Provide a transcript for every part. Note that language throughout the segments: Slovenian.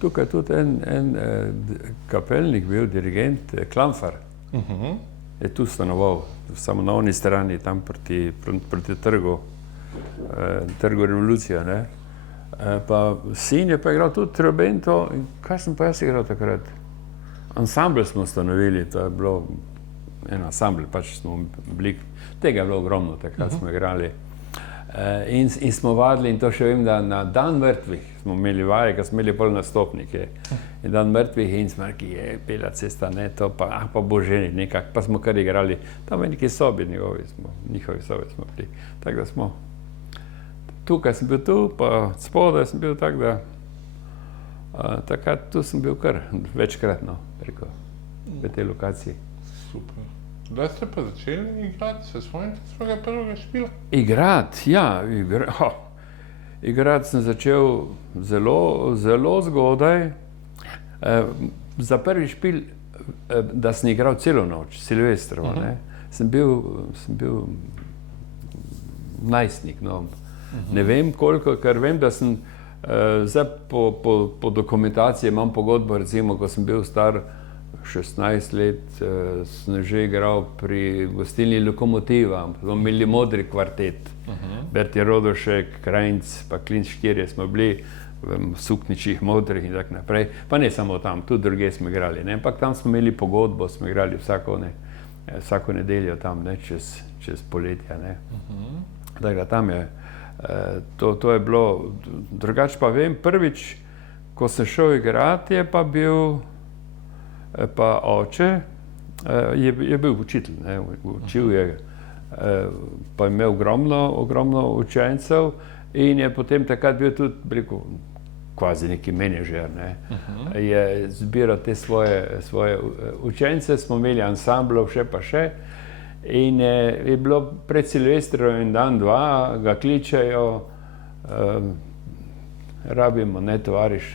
tukaj je tudi en kapelnik bil, dirigent, Klamfar. Je tu stanoval, samo na oni strani, tam proti trgu Revolucija, ne. Pa sin je pa igral tudi trobento in kaj sem pa jaz igral takrat? Ansambl smo ustanovili, to je bilo en ansambl, pač smo bili, tega je bilo ogromno, takrat smo igrali. In smo vadili in to še vem, da na dan mrtvih smo imeli vaje, ko smo imeli pol nastopnike. In dan mrtvih in smo rekli, je Bela cesta, ne, to pa, pa Boženi nekak, pa smo kar igrali. Tam v neki sobi njihovi sobi smo bili. Tako da smo, tukaj sem bil tu, pa spodaj sem bil tak, da takrat tu sem bil kar večkrat, no, rekel, v tej lokaciji. Super. Kdaj ste pa začeli igrati? Se spomnite svojega prvega špila? Igrati, ja. Igrati sem začel zelo zgodaj. Za prvi špil, da sem igral celo noč, Silvestrovo, ne, sem bil najstnik, no. Ne vem koliko, ker vem, da sem zdaj po dokumentaciji imam pogodbo, recimo, ko sem bil star 16 let, sem že igral pri gostilni Lokomotiva, smo imeli modri kvartet, Berti Rodošek, Krajnc, pa Klinc štirje smo bili v sukničih modrih in tako naprej, pa ne samo tam, tudi druge smo igrali, ne, ampak tam smo imeli pogodbo, smo igrali vsako nedeljo tam, ne, čez poletja, ne. Tako da tam je, to je bilo, drugače pa vem, prvič, ko sem šel igrati, je pa bil pa oče, je bil učitelj, ne, učil je, pa je imel ogromno učencev in je potem takrat bil tudi, rekel, kvazi neki menedžer, ne. Je zbiral te svoje učence, smo imeli ansamblov še pa še in je bilo pred Silvestrom in dan, dva, ga kličejo, rabimo, ne, tovariš,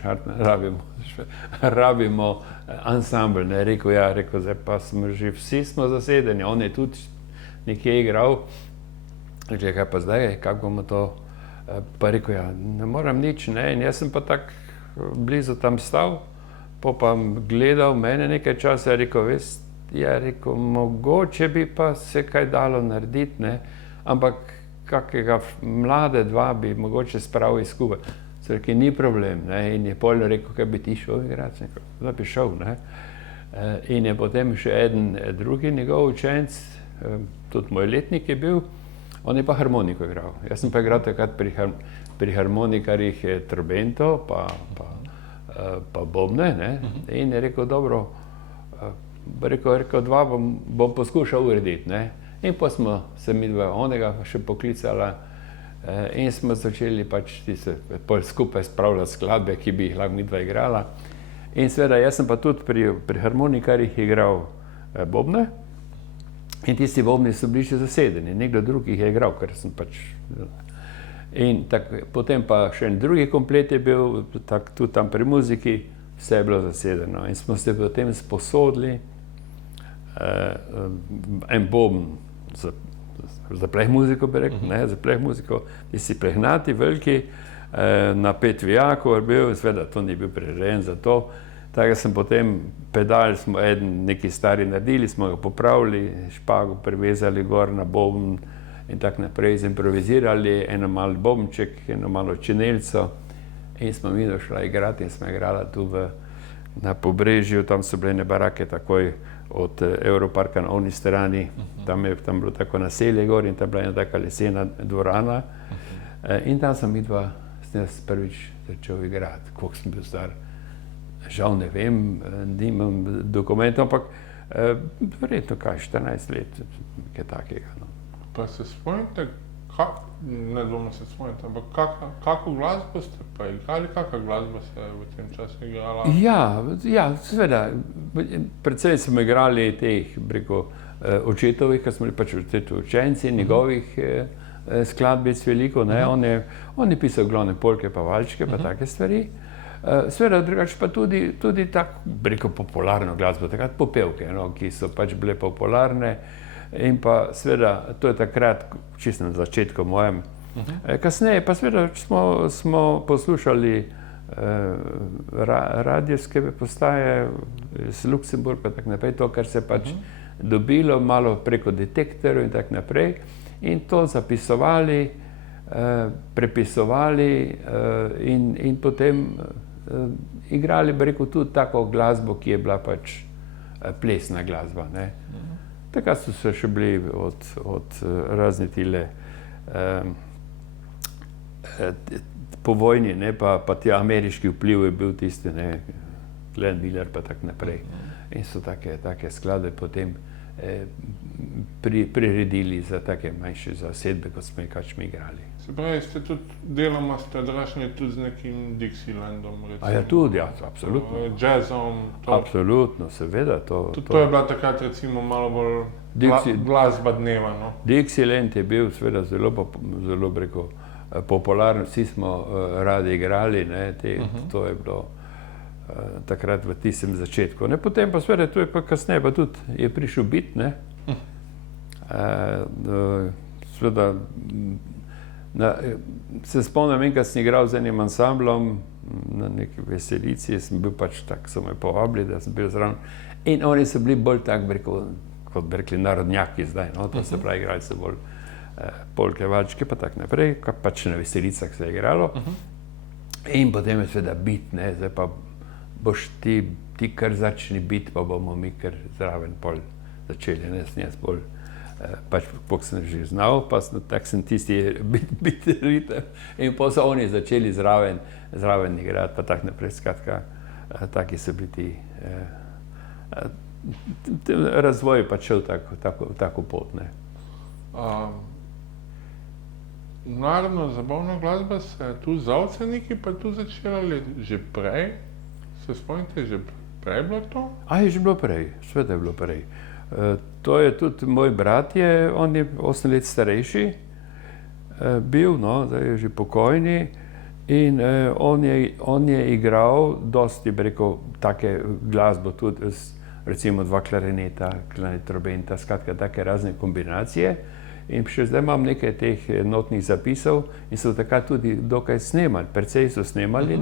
rabimo ansambl, ne, rekel, zdaj pa smo že vsi smo zasedeni, on je tudi nekje igral, rekel, kaj pa zdaj, kako bomo to, pa rekel, ja, ne moram nič, ne, in jaz sem pa tako blizu tam stal, pa gledal mene nekaj časa, rekel, rekel, mogoče bi pa se kaj dalo narediti, ne, ampak kakega mlade dva bi mogoče spravil skupaj. So rekli, ni problem, ne, in je pol rekel, kaj bi ti šel igrati, da bi šel, ne. In je potem še eden drugi njegov učenec, tudi moj letnik je bil, on je pa harmoniko igral. Jaz sem pa igral takrat pri harmonikarjih trobento, pa bobne, ne, in je rekel, dobro, rekel, dva bom poskušal urediti, ne. In pa smo se midva onega še poklicala, in smo začeli pač skupaj spravljati skladbe, ki bi jih lahko midva igrala. In seveda, jaz sem pa tudi pri harmonikarjih igral bobne in tisti bobni so bili še zasedeni, nekdo drug jih je igral, ker sem pač... In potem pa še en drugi komplet je bil, tudi tam pri muziki, vse je bilo zasedeno in smo se potem sposodili en bobn za pleh muziko, bi rekel, ne, za pleh muziko, tisti plehnati, veliki, na 5 vijakov je bil, seveda to ni bil prirejen za to, tako sem potem pedal, smo neki stari naredili, smo ga popravili, špago privezali gor na bobn in tako naprej, zimprovizirali, eno malo bobnček, eno malo činelco in smo mi došla igrati in smo igrala tu na Pobrežju, tam so bile barake takoj od Europarka na oni strani, tam je bilo tako naselje gor in tam bila ena taka lesena dvorana in tam sem midva prvič začel igrati, koliko sem bil star. Žal ne vem, nimam dokumentov, ampak verjetno kaj, 14 let, kaj takega, no. Pa se spomnite, ne dvomno se spomnite, ampak kako glasbo ste pa igrali, kakva glasba se je v tem času igrala? Ja, seveda, predvsem smo igrali teh, preko očetovih, ker smo bili pač učenci, njegovih skladbic veliko, ne, on je pisal glavne polke pa valčke pa take stvari. Seveda drugače pa tudi tako, preko popularno glasbo, takrat popevke, no, ki so pač bile popularne. In pa seveda, to je takrat, čisto na začetku mojem. Kasneje pa seveda smo poslušali radijske postaje z Luksemburga in tako naprej, to, kar se pač dobilo malo preko detektorjev in tako naprej, in to zapisovali, prepisovali in potem igrali, bi rekel, tudi tako glasbo, ki je bila pač plesna glasba, ne. Takrat so se še bili od razne tile po vojni, ne, pa ti ameriški vpliv je bil tisti, ne, Glenn Miller pa tako naprej. In so take skladbe potem priredili za take manjše zasedbe, kot smo jih mi igrali. Se pravi, ste tudi deloma odraščali tudi z nekim Dixielandom, recimo? Ja, tudi, ja, absolutno. Jazzom, to? Absolutno, seveda. To je bila takrat recimo malo bolj glasba dneva, no? Dixieland je bil seveda zelo rekel, popularen, vsi smo radi igrali, ne, to je bilo takrat v tistem začetku. Ne, potem pa seveda, to je pa kasneje, pa tudi je prišel beat, ne. Seveda, se spomnim, enkrat sem igral z enim ansamblom na neki veselici, sem bil pač tak, so me povabili, da sem bil zraven, in oni so bili bolj tak, kot bi rekli, narodnjaki zdaj, no, to se pravi, igrali so bolj polke, valčke, pa tak naprej, pač na veselicah se je igralo. In potem je seveda beat, ne, zdaj pa boš ti kar začni beat, pa bomo mi kar zraven pol začeli, ne, sem jaz bolj pač koliko sem že znal, pa tak sem tisti beat ritem in pa so oni začeli zraven igrati, pa tak naprej, skratka, taki so bili razvoj pač šel tako pot, ne. Narodno-zabavna glasba se je tu za Avseniki pa tu začela že prej? Se spomnite, že prej bilo to? Je že bilo prej, seveda je bilo prej. To je tudi moj brat, on je 8 let starejši bil, no, zdaj je že pokojni, in on je igral dosti, bi rekel, take glasbo tudi, recimo 2 klarineta, klarinet, trobenta, skratka take razne kombinacije. In še zdaj imam nekaj teh notnih zapisov in so takrat tudi dokaj snemali, precej so snemali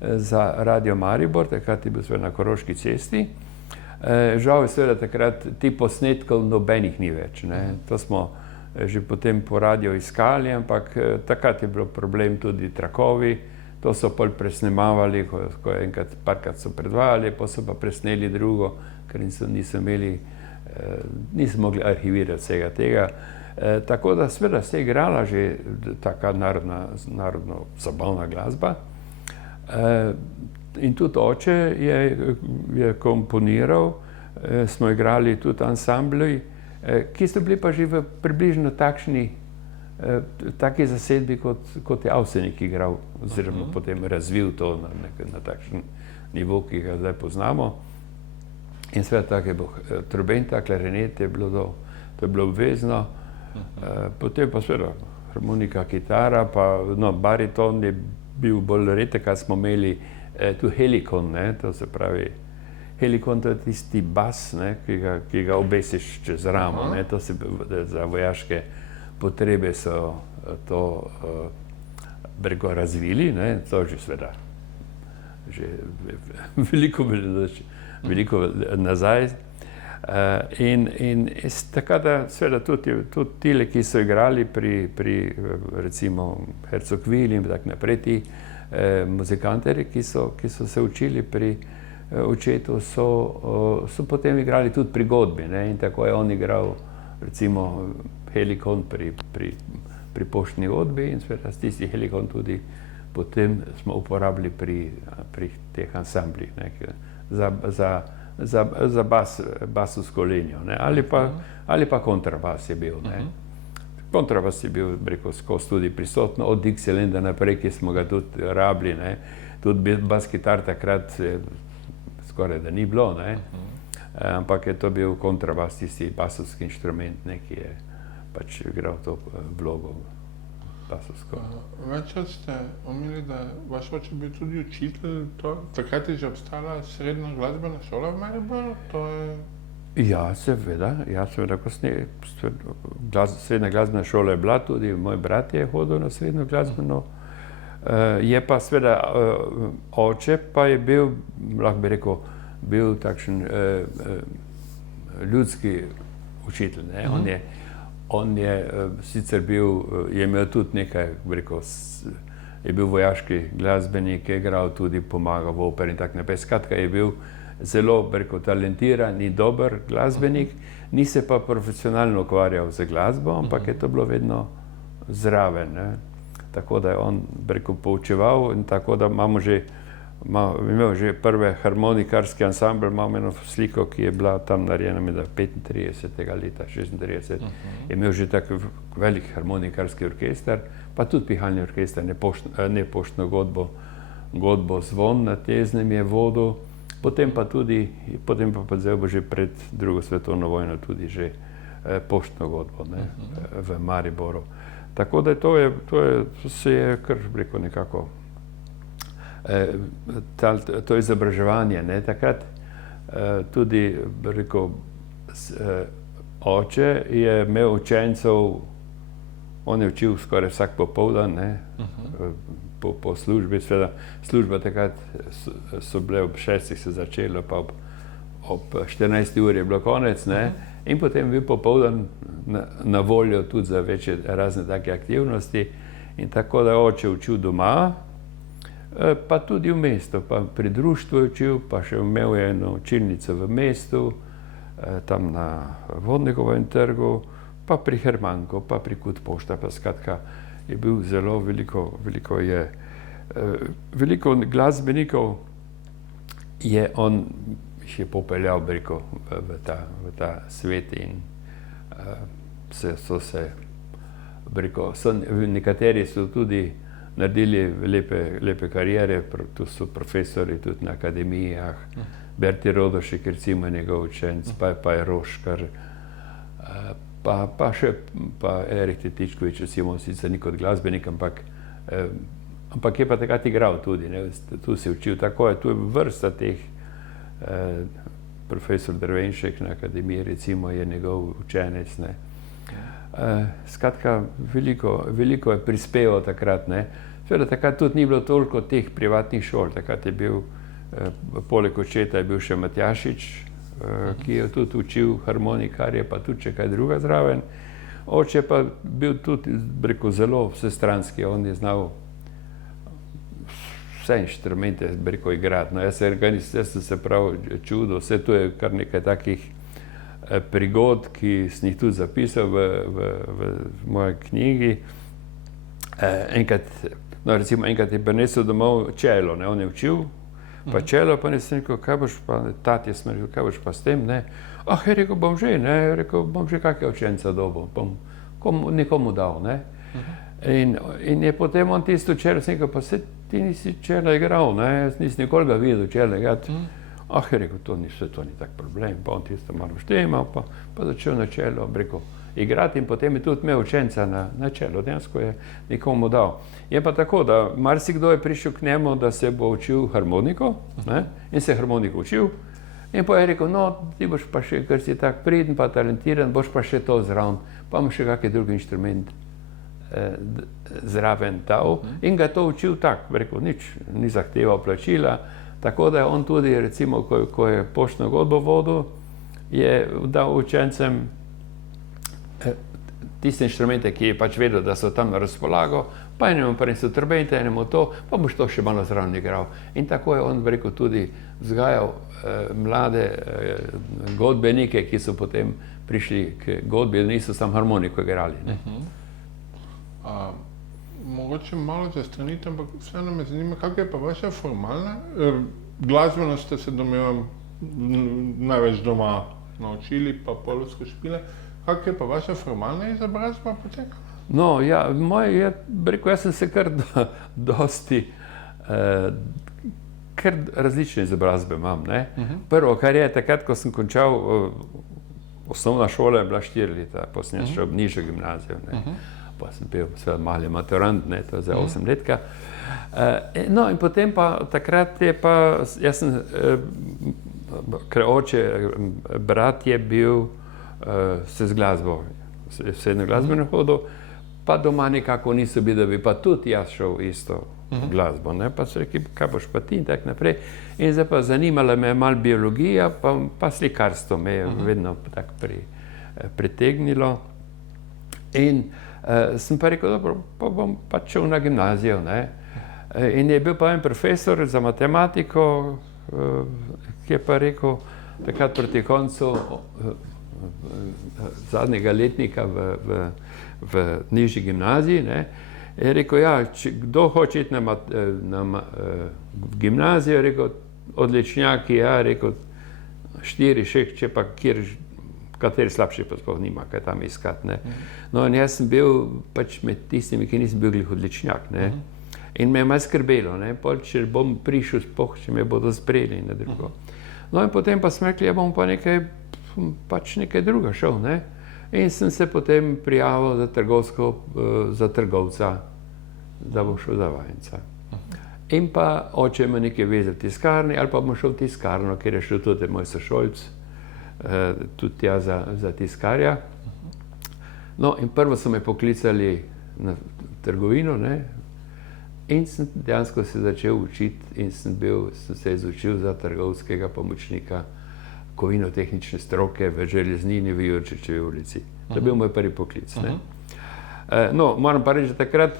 za Radio Maribor, takrat je bil seveda na Koroški cesti. Žal je seveda takrat ti posnetkov nobenih ni več, ne. To smo že potem po radiu iskali, ampak takrat je bilo problem tudi trakovi, to so pol presnemavali, ko enkrat, parkrat so predvajali, pa so pa presneli drugo, ker niso mogli arhivirati vsega tega. Tako da seveda se je igrala že taka narodno zabavna glasba. In tudi oče je komponiral, smo igrali tudi ansambli, ki so bili pa že v približno taki zasedbi, kot je Avsenik igral, oziroma potem razvil to na takšen nivo, ki ga zdaj poznamo. In seveda tako je bilo trobenta, klarinet je bilo to je bilo obvezno, potem pa seveda harmonika, kitara, pa bariton je bil bolj redek, kar smo imeli tu helikon, ne, to se pravi, helikon to je tisti bas, ne, ki ga obesiš čez ramo, ne, to se za vojaške potrebe so to razvili, ne, to že seveda že veliko nazaj. In tako da seveda tudi tile, ki so igrali pri recimo Hercogville in tako naprej, ti muzikanterji, ki so se učili pri očetu, so potem igrali tudi pri godbi, ne, in tako je on igral recimo helikon pri poštni godbi in seveda tisti helikon tudi potem smo uporabili pri teh ansamblih, ne, za basovsko linijo, ne, ali pa kontrabas je bil, ne. Kontrabas je bil, rekel, skozi tudi prisotno, od Dixielanda naprej, ki smo ga tudi rabili, ne. Tudi bas-kitar takrat skoraj da ni bilo, ne. Ampak je to bil kontrabas, tisti basovski inštrument, ne, ki je pač igral to vlogo basovsko. Večkrat ste omenili, da vaš oče bil tudi učitelj, takrat je že obstala srednja glasbena šola v Mariboru? Ja, seveda, srednja glasbena šola je bila, tudi moj brat je hodil na srednjo glasbeno Je pa seveda oče pa je bil, lahko bi rekel, bil takšen ljudski učitelj, ne. On je sicer bil, je imel tudi nekaj, bi rekel, je bil vojaški glasbenik, je igral tudi, pomagal v operi in tako naprej. Skratka, je bil zelo, bi rekel, talentiran in dober glasbenik, ni se pa profesionalno ukvarjal z glasbo, ampak je to bilo vedno zraven, ne. Tako da je on, bi rekel, poučeval in tako da imel že prve harmonikarski ansambl, imam eno sliko, ki je bila tam narejena med 35. leta, 36. Je imel že tak velik harmonikarski orkester, pa tudi pihalni orkester, ne poštno godbo Zvon na Teznem je vodil, potem pa vzel bo že pred drugo svetovno vojno tudi že poštno godbo, ne, v Mariboru. Tako da se je kar, rekel, nekako to izobraževanje, ne, takrat tudi, rekel, oče je imel učencev, on je učil skoraj vsak popoldan, ne, po službi, seveda služba takrat so bile ob 6. se začelo, pa ob 14. uri je bilo konec, ne, in potem bil popoldan na voljo tudi za večje razne take aktivnosti in tako da je oče učil doma, pa tudi v mestu, pa pri društvu je učil, pa še imel je eno učilnico v mestu, tam na Vodnikovem trgu, pa pri Hermanku, pa pri Kud pošta, pa skratka je bil zelo veliko glasbenikov je on jih je popeljal, bi rekel, v ta svet in bi rekel, nekateri so tudi naredili lepe kariere, tu so profesori tudi na akademijah, Berti Rodošek, recimo njegov učenec, pa je Roškar, pa Erich Tetičkovič, recimo, sicer ni kot glasbenik, ampak je pa takrat igral tudi, ne, tu se je učil, tako je, tu je vrsta teh, profesor Drvenšek na akademiji, recimo, je njegov učenec, ne. Skratka, veliko je prispeval takrat, ne. Seveda takrat tudi ni bilo toliko teh privatnih šol, takrat je bil, poleg očeta je bil še Matjašič, ki je tudi učil harmonikarje, pa tudi še kaj druga zraven. Oče pa bil tudi, bi rekel, zelo vsestranski, on je znal vse inštrumente, bi rekel, igrati. No, jaz sem se prav čudil, vse to je kar nekaj takih prigod, ki sem jih tudi zapisal v moji knjigi. Enkrat je prinesel domov čelo, ne, on je učil, pa čelo, pa nisem rekel, kaj boš pa, tati sem rekel, kaj boš pa s tem, ne. Je rekel, bom že, ne, rekel, bom že kakega učenca dobil, bom nekomu dal, ne. In je potem on tisto čelo, sem rekel, pa se ti nisi čela igral, ne, jaz nisem nikoli ga videl čela igrati. Je rekel, to ni tak problem, pa on tisto malo štimal, pa začel na čelo, rekel, igrati in potem je tudi imel učenca na čelo, dejansko je nekomu dal. Je pa tako, da marsikdo je prišel k njemu, da se bo učil harmoniko, ne, in se harmoniko učil, in pa je rekel, no, ti boš pa še, ker si tak priden pa talentiran, boš pa še to zraven, pa mu še kakšen drugi inštrument zraven dal in ga to učil tako, rekel, nič, ni zahteval plačila, tako da je on tudi, recimo, ko je poštno godbo vodil, je dal učencem tiste inštrumente, ki je pač vedel, da so tam na razpolago, pa enemu prinesel trobente, enemu to, pa boš to še malo zraven igral. In tako je on, rekel, tudi vzgajal mlade godbenike, ki so potem prišli k godbi, niso samo harmoniko igrali, ne. Mogoče malo zastraniti, ampak vseeno me zanima, kakšna je pa vaša formalna glasbeno ste se domnevam največ doma naučili, pa polovsko špile. Kakšna je pa vaša formalna izobrazba potekala? No, ja, rekel, jaz sem se kar dosti, kar različne izobrazbe imam, ne. Prvo, kar je, takrat, ko sem končal, osnovna šola je bila 4 leta, potem sem šel v nižjo gimnazijo, ne. Pa sem bil seveda mali maturant, ne, to je zdaj 8-letka. No, in potem pa takrat je pa, jaz sem, ker oče, brat je bil se z glasbo, srednjo glasbeno hodil, pa doma nekako niso bili, da bi pa tudi jaz šel isto glasbo, ne, pa so rekli, kaj boš pa ti in tako naprej. In zdaj pa zanimala me malo biologija, pa slikarstvo me je vedno tako pritegnilo. In sem pa rekel, dobro, pa bom pa šel na gimnazijo, ne. In je bil pa en profesor za matematiko, ki je pa rekel, takrat proti koncu zadnjega letnika v nižji gimnaziji, ne, je rekel, ja, kdo hoče iti v gimnazijo, je rekel, odličnjaki, ja, rekel, 4, 6, če pa kateri slabši pa sploh nima, kaj tam iskati, ne. No, in jaz sem bil pač med tistimi, ki nisem bil glih odličnjak, ne. In me je malo skrbelo, ne, pol, če bom prišel sploh, če me bodo sprejeli na drugo. No, in potem pa sem rekel, ja, bom pa nekaj druga šel, ne. In sem se potem prijavil za trgovca, da bom šel za vajenca. In pa oče ima nekaj veze v tiskarni, ali pa bom šel v tiskarno, kjer je šel tudi moj sošolc, tudi tja za tiskarja. No, in prvo so me poklicali na trgovino, ne, in sem dejansko se začel učiti in sem se izučil za trgovskega pomočnika kovinotehnične stroke v železnini v Jurčičevi ulici. To je bil moj prvi poklic, ne. No, moram pa reči, da takrat,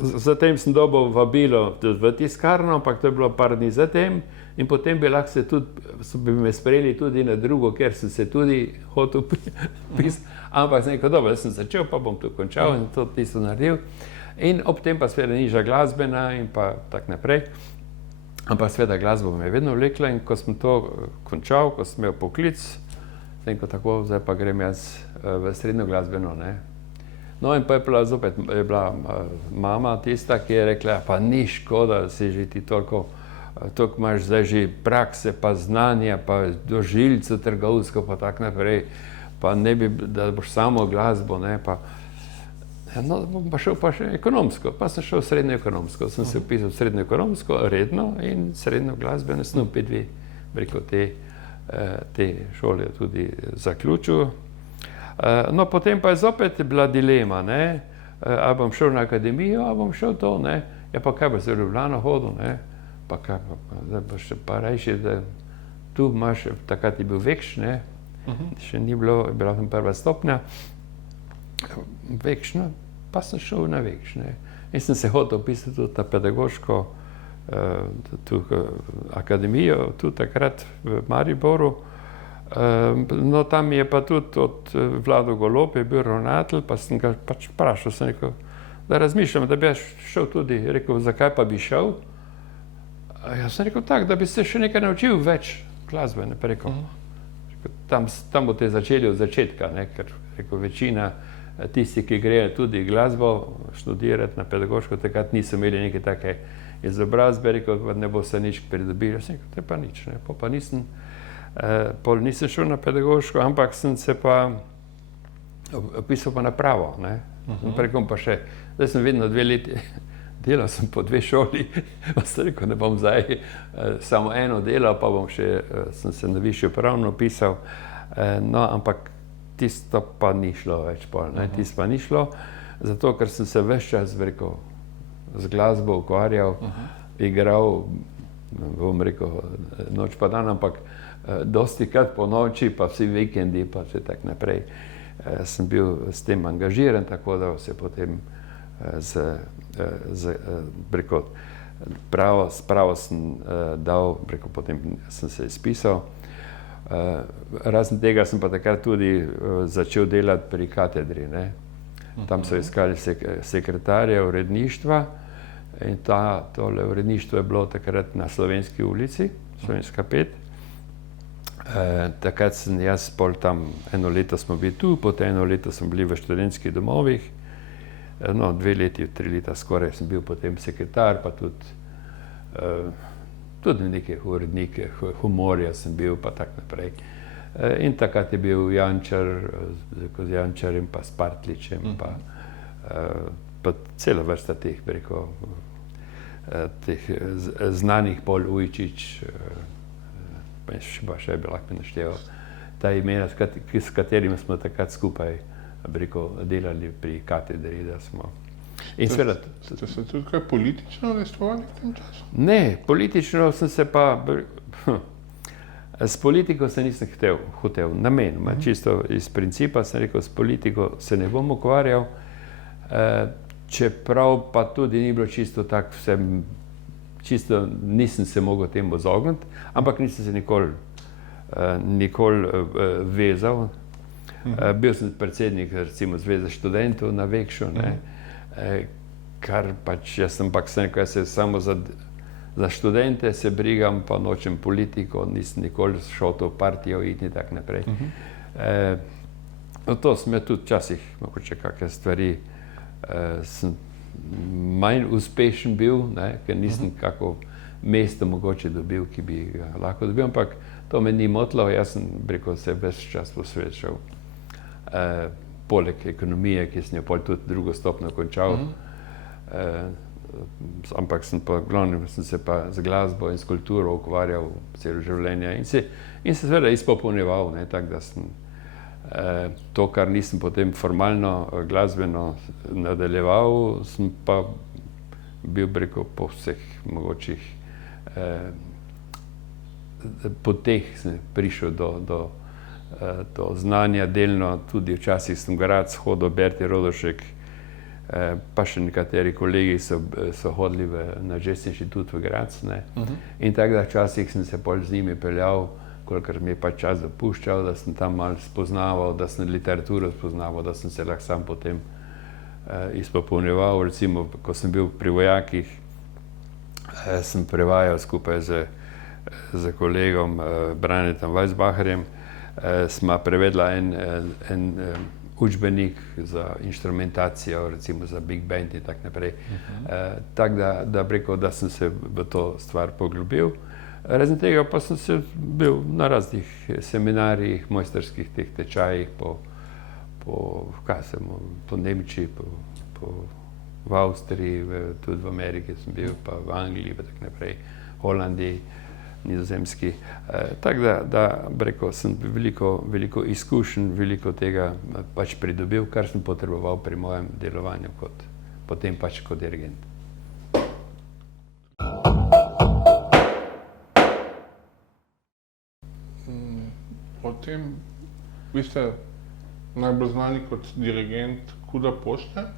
zatem sem dobil vabilo v tiskarno, ampak to je bilo par dni zatem, in potem bi me sprejeli tudi na drugo, ker sem se tudi hotel pisati, ampak sem rekel, dobro, sem začel, pa bom to končal in to tisto naredil. In ob tem pa seveda nižja glasbena in pa tak naprej. Ampak seveda glasba me je vedno vlekla in ko sem to končal, ko sem imel poklic, sem rekel tako, zdaj pa grem jaz v srednjo glasbeno, ne. No, in pa je bila mama tista, ki je rekla, pa ni škoda, si že ti toliko imaš zdaj že prakse, pa znanja, pa doživljco trgovsko, pa tako naprej, pa ne bi, da boš samo glasbo, ne, pa no, bom pa šel pa še ekonomsko, pa sem šel v srednjo ekonomsko, sem se vpisal v srednjo ekonomsko redno in srednjo glasbeno sem opet preko te šole tudi zaključil. No, potem pa je zopet bila dilema, ne, a bom šel na akademijo, a bom šel to, ne, ja pa kaj boš v Ljubljano hodil, ne, pa kaj zdaj boš pa rajši, da tu imaš, takrat je bil Vekš, ne, še ni bilo, bila sem prva stopnja, Vekš, pa sem šel na Vekš, ne. In sem se hotel vpisati tudi na pedagoško akademijo, tudi takrat v Mariboru. No, tam je pa tudi od Vlado Golob je bil ravnatelj, pa sem ga pač vprašal, sem rekel, da razmišljam, da bi jaz šel tudi, rekel, zakaj pa bi šel? Jaz sem rekel tak, da bi se še nekaj naučil več glasbene, pa rekel, tam boste začeli od začetka, ne, ker rekel, večina tisti, ki grejo tudi glasbo študirati na pedagoško, takrat niso imeli neke take izobrazbe, rekel, ne bo se nič pridobili. Jaz sem rekel, to je pa nič, ne, pol nisem šel na pedagoško, ampak sem se pa vpisal pa na pravo, ne. Prekom pa še, zdaj sem vedno 2 leti, delal sem po 2 šoli, pa sem rekel, ne bom zdaj samo eno delal, pa bom še, sem se na višjo pravno vpisal, no, ampak tisto pa ni šlo več pol, ne, tisto pa ni šlo, zato ker sem se ves čas, rekel, z glasbo ukvarjal, igral, bom rekel, noč pa dan, ampak dostikrat po noči, pa vsi vikendi, pa vse tak naprej, sem bil s tem angažiran, tako da se potem preko pravo sem dal, preko potem sem se izpisal. Razen tega sem pa takrat tudi začel delati pri katedri, ne. Tam so iskali sekretarja uredništva in tole uredništvo je bilo takrat na Slovenski ulici, Slovenska 5. Takrat sem jaz pol tam, 1 leto smo bili tu, potem 1 leto smo bili v študentskih domovih, no, 2 leti, 3 leta skoraj sem bil potem sekretar, pa tudi neke urednike, humorja sem bil, pa tak naprej. In takrat je bil Jančar, z Jančarjem, pa s Partličem, pa cela vrsta teh, preko teh znanih, Pol Ujčič, pa še bi lahko našteval ta imena, s katerimi smo takrat skupaj, preko delali pri katedri, da smo. In seveda, Ste se tudi kaj politično udejstvovali v tem času? ne, politično sem se pa, s politiko se nisem hotel namenoma, čisto iz principa sem rekel, s politiko se ne bom ukvarjal, čeprav pa tudi ni bilo čisto tako, čisto nisem se mogel temu izogniti, ampak nisem se nikoli vezal. Bil sem predsednik recimo Zveze študentov na Vekšu, kar pač jaz sem rekel, jaz se samo za študente se brigam, pa nočem politiko, nisem nikoli šel v partijo iti in tako naprej. To sem tudi včasih, mogoče kakšne stvari, sem manj uspešen bil, ker nisem kako mesto mogoče dobil, ki bi ga lahko dobil, ampak to me ni motilo, jaz sem se ves čas posvečal poleg ekonomije, ki sem jo pol tudi drugo stopnjo končal, ampak sem pa glavnem sem se pa z glasbo in s kulturo ukvarjal celo življenje in se seveda izpopolnjeval, tako da sem to, kar nisem potem formalno glasbeno nadaljeval, sem pa bil po vseh mogočih poteh sem prišel do znanja delno, tudi včasih sem Graz hodil, Berti Rodošek, pa še nekateri kolegi so hodili na Jazz inštitut v Graz, in tako da včasih sem se pol z njimi peljal, kolikor mi je pa čas dopuščal, da sem tam malo spoznaval, da sem literaturo spoznaval, da sem se lahko sam potem izpopolnjeval. Recimo, ko sem bil pri vojakih, sem prevajal skupaj z kolegom Branetom Weisbacherjem, sva prevedla en učbenik za inštrumentacijo, recimo za big band in tako naprej. Tako da sem se v to stvar poglobil. Razen tega pa sem se bil na raznih seminarjih, mojstrskih teh tečajih po Nemčiji, v Avstriji, tudi v Ameriki sem bil, pa v Angliji, pa tako naprej, Holandiji, Nizozemski. Tako da sem veliko izkušenj, veliko tega pač pridobil, kar sem potreboval pri mojem delovanju potem pač kot dirigent. Potem, vi ste najbolj znani kot dirigent Huda pošta,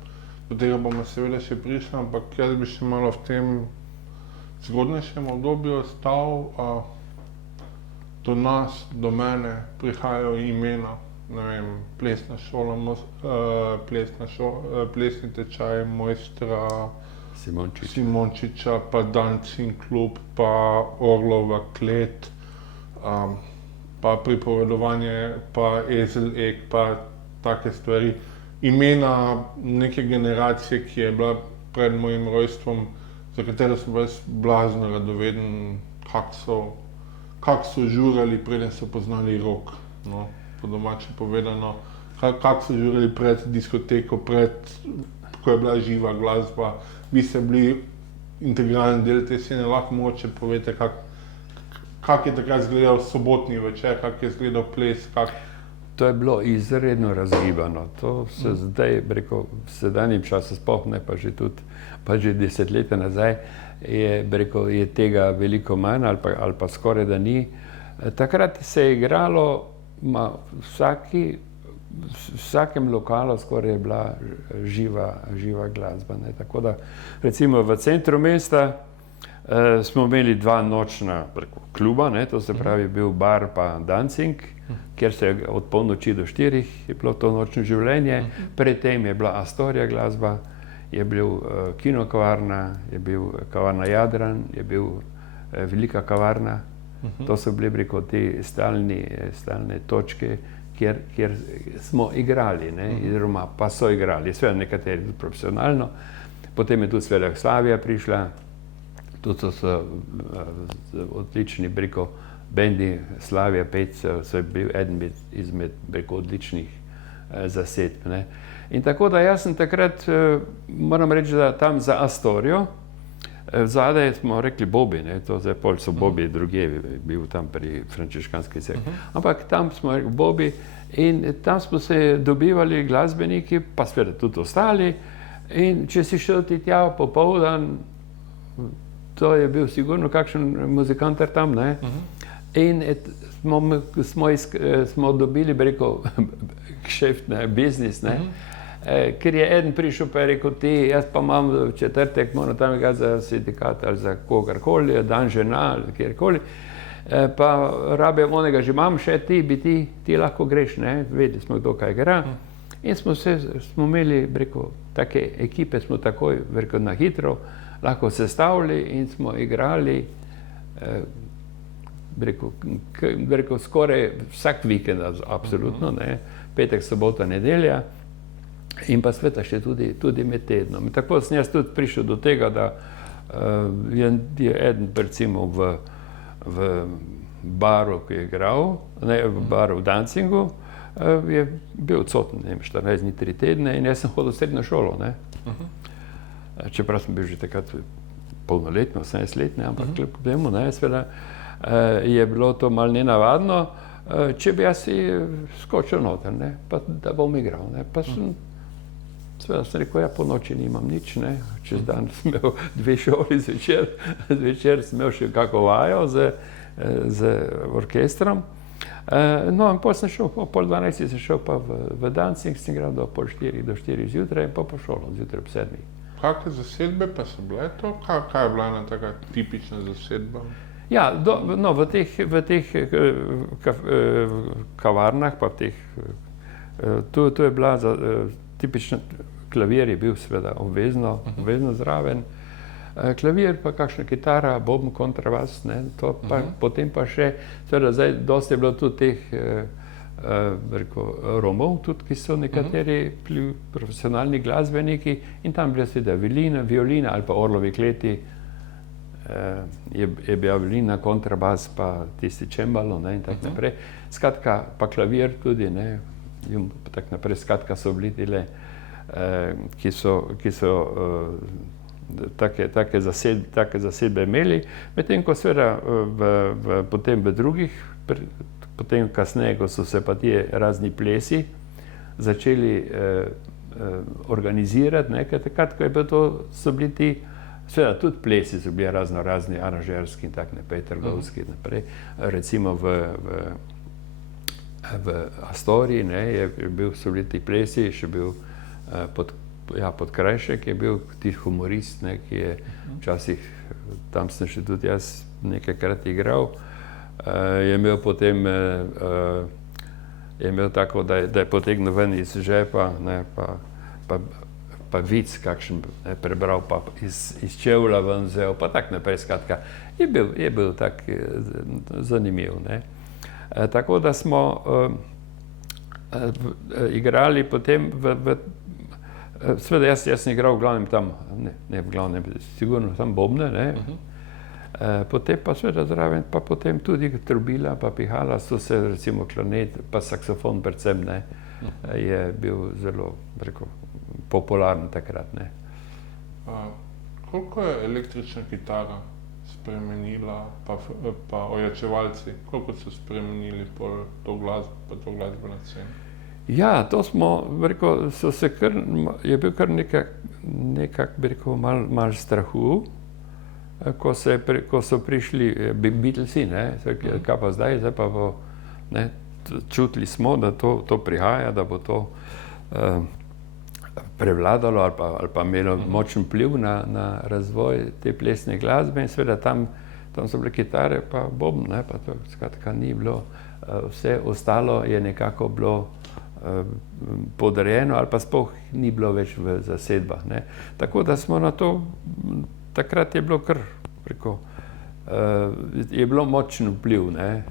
do tega bomo seveda še prišli, ampak jaz bi še malo v tem zgodnejšem obdobju ostal. Do nas, do mene prihajajo imena, ne vem, plesna šola, plesni tečaj mojstra Simončiča, pa Dancing klub, pa Orlova klet, pa pripovedovanje, pa Ezel Ek, pa take stvari. Imena neke generacije, ki je bila pred mojim rojstvom, za katero sem bil blazno radoveden, kako so žurali, preden so poznali rock, no, po domače povedano, kako so žurali pred diskoteko, ko je bila živa glasba. Vi ste bili integralni del te scene, lahko mogoče povete, kako je takrat izgledal sobotni večer, kako je izgledal ples, To je bilo izredno razgibano. To se zdaj, v sedanjem času sploh ne, pa že desetletja nazaj, je tega veliko manj ali pa skoraj da ni. Takrat se je igralo, v vsakem lokalu skoraj je bila živa glasba. Tako da recimo v centru mesta smo imeli dva nočna kluba, to se pravi bil bar pa Dancing, kjer se je od polnoči do 4 je bilo to nočno življenje. Predtem je bila Astoria glasba, je bil kino kavarna, je bil kavarna Jadran, je bil velika kavarna. To so bili te stalne točke, kjer smo igrali, oziroma pa so igrali, seveda nekateri profesionalno. Potem je tudi seveda Slavija prišla, tudi so odlični bendi, Slavija Pejcev, so bil eden izmed odličnih zasedb. In tako da jaz sem takrat, moram reči, da tam za Astorijo, zadaj smo rekli Bobi, to zdaj pol so Bobi drugje, bil tam pri frančiškanski cerkvi. Ampak tam smo rekli Bobi in tam smo se dobivali glasbeniki, pa seveda tudi ostali, In če si šel ti tja popoldan, to je bil sigurno kakšen muzikanter tam, ne? In smo dobili, bi rekel, kšeft, ne, biznis, ne? Ker je eden prišel pa je rekel, jaz pa imam v četrtek, moram tam igati za sindikat ali za kogarkoli, dan žena ali kjerkoli, pa rabim onega, že imam še ti lahko greš, ne? Vedeli smo, kdo kaj igra. In smo imeli, bi rekel, take ekipe smo takoj, bi rekel, na hitro lahko sestavili in smo igrali, bi rekel, skoraj vsak vikend, absolutno, ne, petek, sobota, nedelja in pa sveta še tudi med tednom. In tako sem jaz tudi prišel do tega, da je eden, recimo v baru, ki je igral, ne, v baru v Dancingu, je bil odsoten, ne vem, 14 dni, 3 tedne in jaz sem hodil v srednjo šolo, ne. Čeprav sem bil že takrat polnoletno, 18-letni, ampak kljub temu, ne, seveda je bilo to malo nenavadno, če bi jaz si skočil noter, ne, pa da bom igral, ne, pa seveda sem rekel, po noči nimam nič, ne, čez dan sem imel 2 šoli, zvečer sem imel še kako vajo z orkestrom. No, in potem sem šel, po 12 sem šel pa v Dancing, sem igral do 3:30, do 4 zjutraj in pa po šolo, zjutraj ob 7. Kakšne zasedbe pa so bile to? Kaj je bila ena taka tipična zasedba? Ja, v teh kavarnah, pa v teh, to je bila tipična, klavir je bil seveda obvezno zraven, klavir pa kakšna kitara, bobn, kontrabas, ne, to pa potem pa še, seveda zdaj dosti je bilo tudi teh, rekel, Romov, tudi, ki so nekateri profesionalni glasbeniki in tam bila seveda violina ali pa orlovi kleti, je bila violina, kontrabas pa tisti čembalo, ne, in tako naprej. Skratka, pa klavir tudi, ne, in tako naprej, skratka so bili tile, ki so take zasedbe imeli, medtem ko seveda potem v drugih, potem kasneje, ko so se pa ti razni plesi začeli organizirati, ne, ker takrat, ko je bilo to, so bili ti, seveda tudi plesi so bili razni aranžerski in tako naprej, trgovski in naprej, recimo v Astoriji, ne, so bili ti plesi, še bil Podkrajšek je bil tisti humorist, ne, ki je včasih, tam sem še tudi jaz nekajkrat igral, je imel potem, je imel tako, da je potegnil ven iz žepa, ne, pa vic kakšen, ne, prebral, pa iz čevlja ven vzel, pa tako naprej, skratka, je bil tak zanimiv, ne. Tako da smo igrali potem seveda jaz sem igral v glavnem tam, ne v glavnem, sigurno tam bobne, ne, potem pa seveda zraven, pa potem tudi trubila, pa pihala so se, recimo klarnet, pa saksofon predvsem, ne, je bil zelo, rekel, popularen takrat, ne. Koliko je električna kitara spremenila, pa ojačevalci, koliko so spremenili to glasbeno sceno? Ja, to smo, rekel, je bil kar nekak, bi rekel, malo strahu, ko so prišli Beatlesi, ne, kaj pa zdaj pa bo, ne, čutili smo, da to prihaja, da bo to prevladalo ali pa imelo močen vpliv na razvoj te plesne glasbe in seveda tam so bile kitare pa bobn, ne, pa to skratka ni bilo, vse ostalo je nekako bilo podrejeno ali pa sploh ni bilo več v zasedbah, ne. Tako da smo na to, takrat je bilo kar, rekel, je bilo močen vpliv, ne,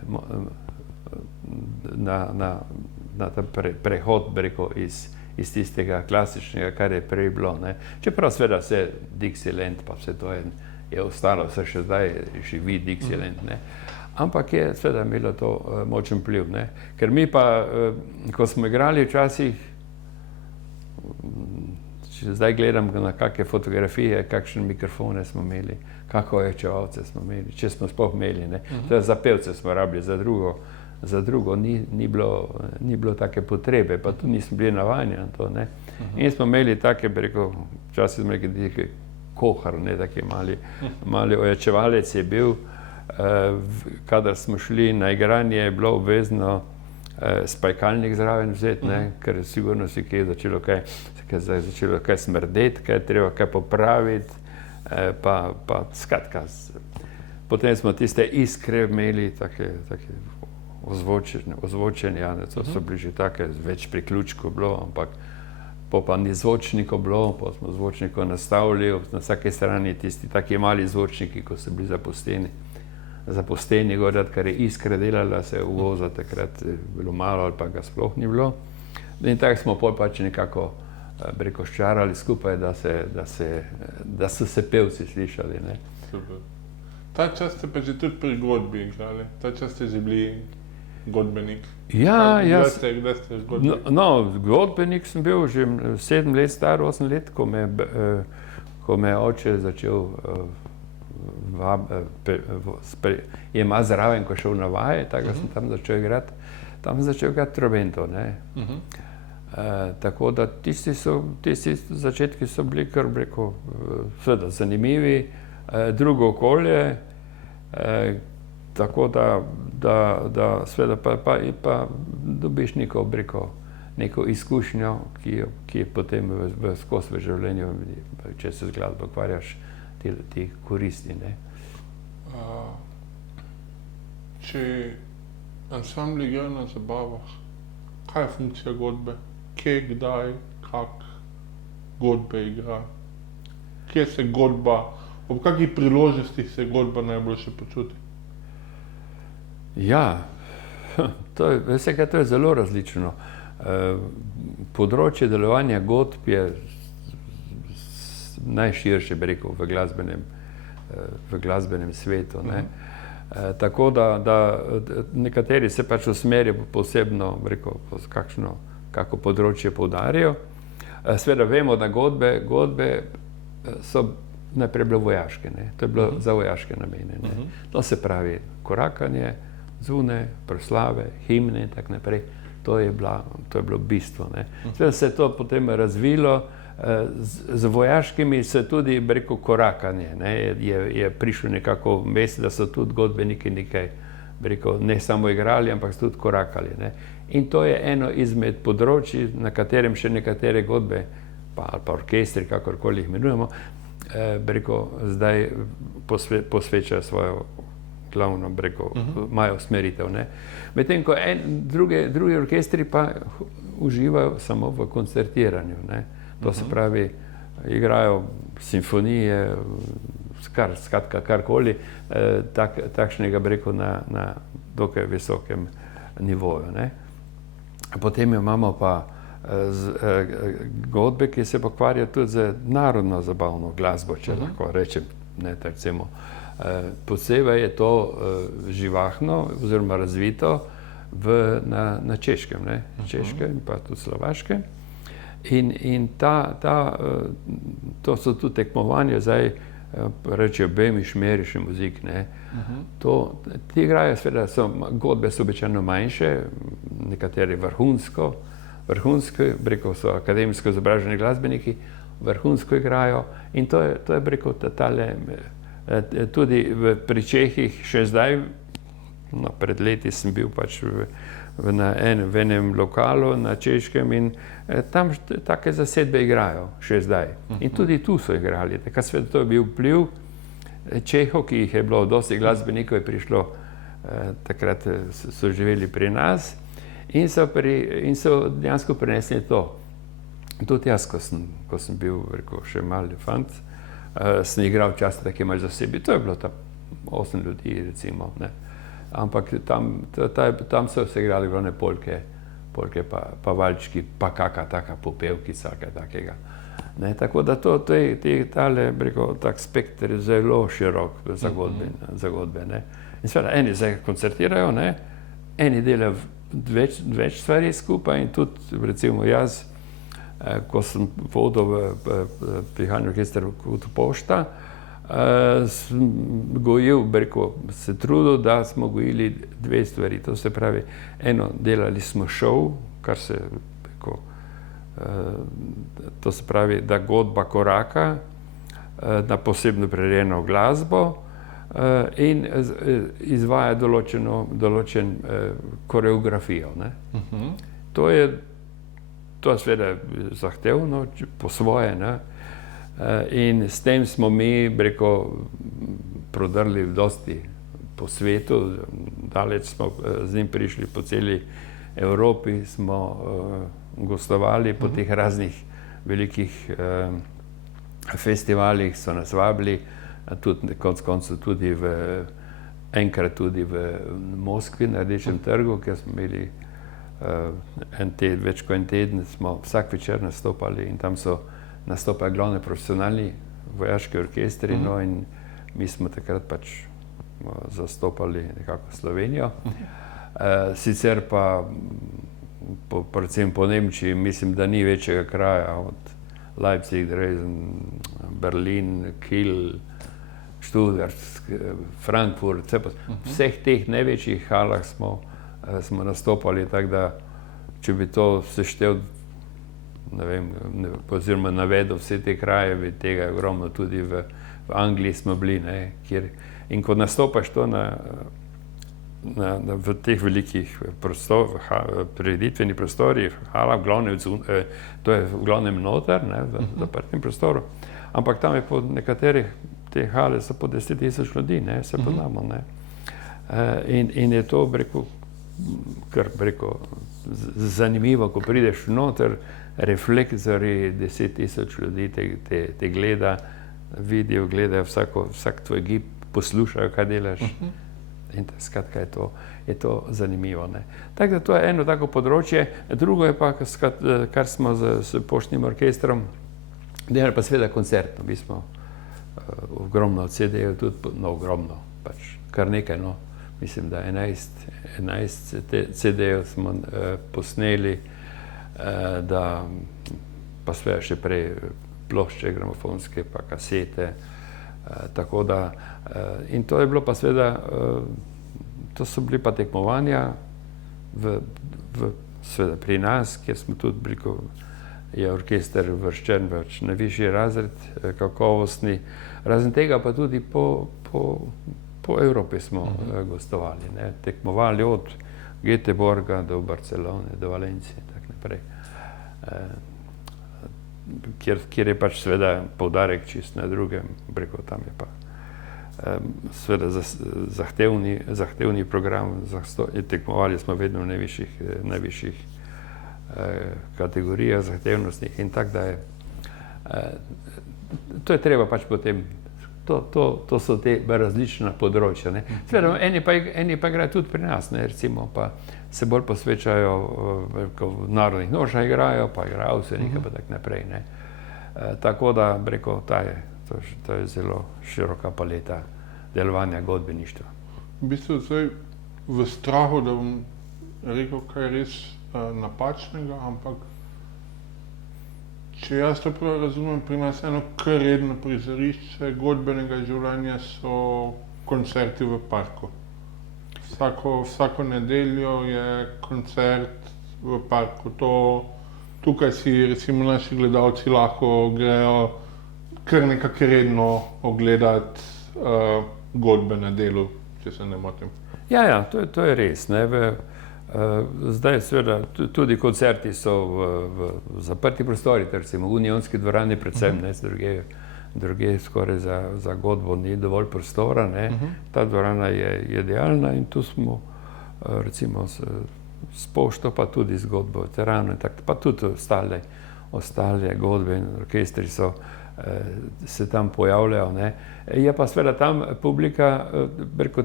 na ta prehod, bi rekel, iz tistega klasičnega, kar je prej bilo, ne. Čeprav seveda vse Dixieland pa vse to je ostalo, vse še zdaj živi Dixieland, ne. Ampak je seveda imelo to močen vpliv, ne. Ker mi pa, ko smo igrali včasih, če zdaj gledam na kakšne fotografije, kakšne mikrofone smo imeli, kako ojačevalce smo imeli, če smo sploh imeli, ne. Za pevce smo rabili, za drugo ni bilo take potrebe, pa tudi nismo bili navajeni na to, ne. In smo imeli take, včasih smo rekli, kohar, ne, taki mali ojačevalec je bil. Kadar smo šli na igranje, je bilo obvezno spajkalnik zraven vzeti, ker sigurno si začelo kaj smrdeti, kaj treba kaj popraviti, pa skratka. Potem smo tiste iskre imeli, take ozvočenja, to so bili že take, več priključkov bilo, ampak pa ni zvočnikov bilo, pa smo zvočnikov nastavili, na vsake strani tisti taki mali zvočniki, ko so bili zapusteni gor, kar je iskra delala, se je uvoza takrat bilo malo ali pa ga sploh ni bilo. In tako smo pol pač nekako ščarali skupaj, da so se pevci slišali. Ne. Super. Ta čas ste pa že tudi pri godbi igrali, ta čas ste že bili godbenik. Ja, jaz. Kdaj ste godbenik? No, godbenik sem bil že 7 let star, 8 let, ko me je oče začel jemati zraven, ko šel na vaje, tako sem tam začel igrati. Tam sem začel igrati trobento, ne. Tako da tisti začetki so bili kar seveda zanimivi, drugo okolje, tako da seveda pa dobiš neko izkušnjo, ki je potem skozi v življenju, če se z glasbo ukvarjaš, ti koristi, ne. Če ansambl igra na zabavah, kaj je funkcija godbe? Kje, kdaj, kak godbe igra? Kje se godba, ob kakih priložnostih se godba najboljše počuti? Ja, to je zelo različno. Področje delovanja godb je najširše, bi rekel, v glasbenem svetu, ne. Tako da nekateri se pač usmerijo posebno, bi rekel, kako področje poudarijo. Seveda vemo, da godbe so najprej bile vojaške, ne. To je bilo za vojaške namene, ne. To se pravi korakanje, zune, proslave, himne in tako naprej. To je bilo bistvo, ne. Seveda se je to potem razvilo, z vojaškimi se tudi, bi rekel, korakanje, ne, je prišlo nekako vmes, da so tudi godbeniki nekaj, bi rekel, ne samo igrali, ampak so tudi korakali, ne. In to je eno izmed področij, na katerem še nekatere godbe, ali pa orkestri, kakorkoli jih imenujemo, bi rekel, zdaj posvečajo svojo glavno, bi rekel, imajo usmeritev, ne. Medtem ko drugi orkestri pa uživajo samo v koncertiranju, ne. To se pravi, igrajo simfonije, skratka karkoli, takšnega, bi rekel, na dokaj visokem nivoju, ne. Potem imamo pa godbe, ki se pokvarjajo tudi z narodno zabavno glasbo, če lahko rečem, ne, tako recimo. Posebej je to živahno oziroma razvito na Češkem, ne, Češkem in pa tudi Slovaškem. In to so tudi tekmovanja, zdaj rečejo bemiš, meriš muzik, ne. Ti igrajo, seveda godbe so običajno manjše, nekateri vrhunsko, bi rekel, so akademsko izobraženi glasbeniki, vrhunsko igrajo in to je, bi rekel, tudi pri Čehih še zdaj, no, pred leti sem bil pač v enem lokalu na Češkem in tam take zasedbe igrajo še zdaj. In tudi tu so igrali. Takrat seveda to je bil vpliv Čehov, ki jih je bilo, dosti glasbenikov je prišlo, takrat so živeli pri nas in so dejansko prinesli to. Tudi jaz, ko sem bil, rekel, še mali fant, sem igral včasih take malo zasedbe. To je bilo tam 8 ljudi, recimo, ne. Ampak tam so se igrali glavne polke pa valčki, pa kaka taka popevkica, kaj takega. Ne, tako da tale, bi rekel, tak spekter je zelo širok za godbe, ne. In seveda, eni zdaj koncertirajo, ne, eni delajo več stvari skupaj in tudi, recimo jaz, ko sem vodil v pihalni orkester kot pošta, sem gojil, bi rekel, se trudil, da smo gojili 2 stvari. To se pravi, eno, delali smo šov, kar se, bi rekel, To se pravi, da godba koraka na posebno prirejeno glasbo in izvaja določen koreografijo. Ne. To je seveda zahtevno po svoje, ne. In s tem smo mi prodrli dosti po svetu, daleč smo z njim prišli po celi Evropi, smo gostovali po teh raznih velikih festivalih, so nas vabili, tudi konec koncev tudi enkrat tudi v Moskvi na Rdečem trgu, kjer smo imeli več kot en teden, smo vsak večer nastopali in tam so nastopali glavni profesionalni vojaški orkestri, no, in mi smo takrat pač zastopali nekako Slovenijo. Sicer pa predvsem po Nemčiji mislim, da ni večjega kraja od Leipzig, Dresden, Berlin, Kiel, Stuttgart, Frankfurt, vseh teh največjih halah smo nastopali, tako da če bi to seštel, ne vem, oziroma navedel vse te kraje, bi tega ogromno, tudi v Angliji smo bili, ne, kjer, in ko nastopaš to v teh velikih prireditvenih prostorih, halah, to je v glavnem noter, ne, v zaprtem prostoru, ampak tam je po nekaterih te hale so po 10,000 ljudi, ne, se poznamo, ne. In je to, kar zanimivo, ko prideš noter, reflektorji, 10,000 ljudi te gleda, vidijo, gledajo vsak tvoj gib, poslušajo, kaj delaš. In skratka je to zanimivo, ne. Tako da to je eno tako področje. Drugo je pa, kar smo s Poštnim orkestrom delali, pa seveda koncertno. Mi smo ogromno CD-jev tudi, no ogromno, pač kar nekaj, no. Mislim, da 11 CD-jev smo posneli, da pa seveda še prej plošče gramofonske, pa kasete, tako da, in to je bilo pa seveda, to so bili pa tekmovanja seveda pri nas, kjer smo tudi, je orkester vrščen več na višji razred, kakovostni, razen tega pa tudi po Evropi smo gostovali, ne, tekmovali od Göteborga do Barcelone, do Valencije in tako naprej. Kjer je pač seveda poudarek čist na drugem, tam je pa seveda zahtevni program, tekmovali smo vedno v najvišjih kategorijah zahtevnostnih in tako da je, to je treba pač potem, to so te različna področja, ne. Seveda, eni pa igrajo tudi pri nas, ne, recimo pa se bolj posvečajo, v narodnih nošah igrajo, pa igrajo avsenika, pa tako naprej, ne. Tako da, to je zelo široka paleta delovanja godbeništva. V bistvu zdaj v strahu, da bom rekel kaj res napačnega, ampak če jaz to prav razumem, pri nas eno kar redno prizorišče godbenega življenja so koncerti v parku. Vsako nedeljo je koncert v parku. Tukaj si recimo naši gledalci lahko grejo kar nekako redno ogledati godbe na delu, če se ne motim. Ja, to je res, ne. Zdaj seveda tudi koncerti so v zaprtih prostorih, recimo v Unionski dvorani predvsem, ne, drugje skoraj za godbo ni dovolj prostora, ne. Ta dvorana je idealna in tu smo recimo s Pošto, pa tudi z godbo veteranov, pa tudi ostale godbe in orkestri se tam pojavljajo, ne. Je pa seveda tam publika,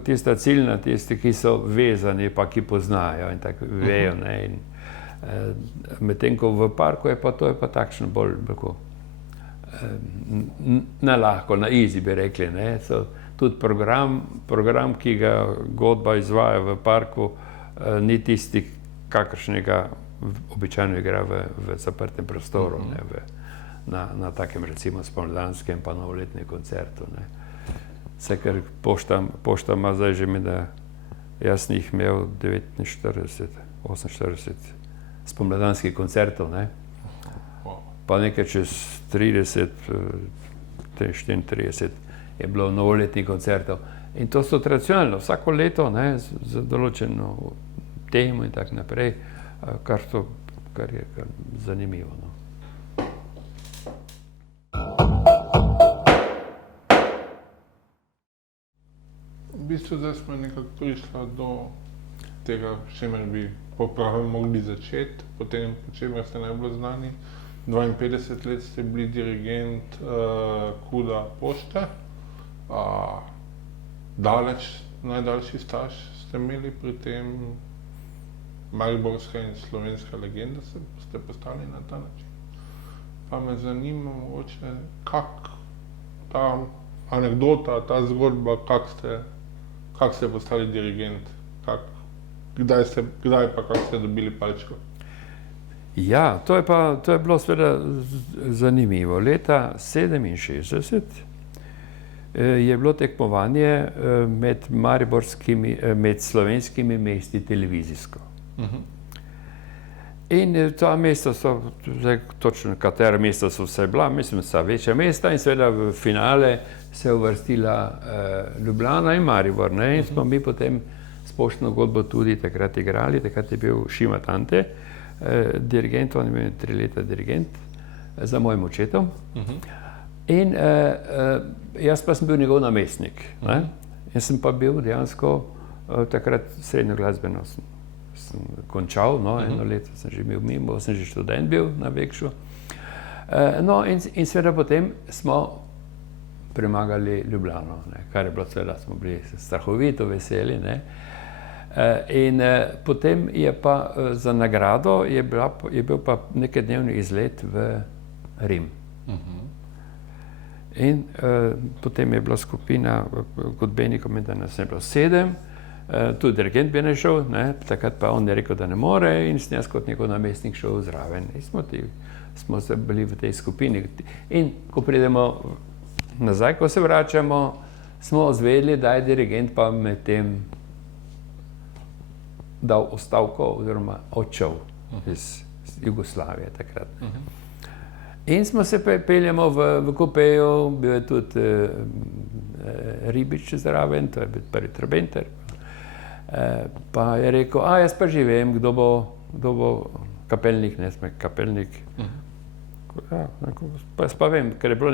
tista ciljna, tisti, ki so vezani, pa ki poznajo in tako vejo, ne. Medtem ko v parku to je pa takšno bolj na lahko, na easy bi rekli, ne. Tudi program, ki ga godba izvaja v parku, ni tisti, kakršnega običajno igra v zaprtem prostoru, ne, na takem recimo spomladanskem pa novoletnem koncertu, ne. Vse, kar Pošta ima zdaj že da jaz njih imel 49, 48 spomladanskih koncertov, ne. pa nekaj čez 30, 34 je bilo novoletnih koncertov. In to so tradicionalno, vsako leto, ne, z določeno temo in tako naprej, kar je zanimivo. No. V bistvu zdaj smo nekako prišli do tega, s čimer bi mogli začeti, potem, po čemer ste najbolj znani. 52 let ste bili dirigent KUD-a Pošte. Najdaljši staž ste imeli pri tem, mariborska in slovenska legenda ste postali na ta način. Pa me zanima mogoče, kako ta anekdota, ta zgodba, kako ste postali dirigent, kdaj pa kako ste dobili palčko? Ja, to je bilo seveda zanimivo. Leta 1967 je bilo tekmovanje med slovenskimi mesti televizijsko. In ta mesta so, zdaj točno katera mesta so vse bila, mislim, so večja mesta in seveda v finale se je uvrstila Ljubljana in Maribor, ne, in smo mi potem s Poštno godbo tudi takrat igrali, takrat je bil Šima Tante, dirigent, on je bil 3 leta dirigent za mojim očetom. In jaz pa sem bil njegov namestnik, ne, in sem pa bil dejansko takrat srednjo glasbeno sem končal, no, eno leto sem že imel mimo, sem že študent bil na Vekšu. No, in seveda potem smo premagali Ljubljano, ne, kar je bilo seveda, smo bili strahovito veseli, ne. In potem je pa za nagrado je bil pa nekednevni izlet v Rim. In potem je bila skupina godbenikov, da nas je bilo 7, tudi dirigent bi ne šel, ne, takrat pa on je rekel, da ne more in sem jaz kot njegov namestnik šel zraven. In smo se bili v tej skupini. In ko pridemo nazaj, ko se vračamo, smo izvedeli, da je dirigent pa med tem dal ostavko oziroma odšel iz Jugoslavije takrat. In smo se peljemo v kupeju, bil je tudi Ribič zraven, to je bil prvi trobenter. Pa je rekel, jaz pa že vem, kdo bo kapelnik, ne sme kapelnik. Ja, pa vem, ker je bilo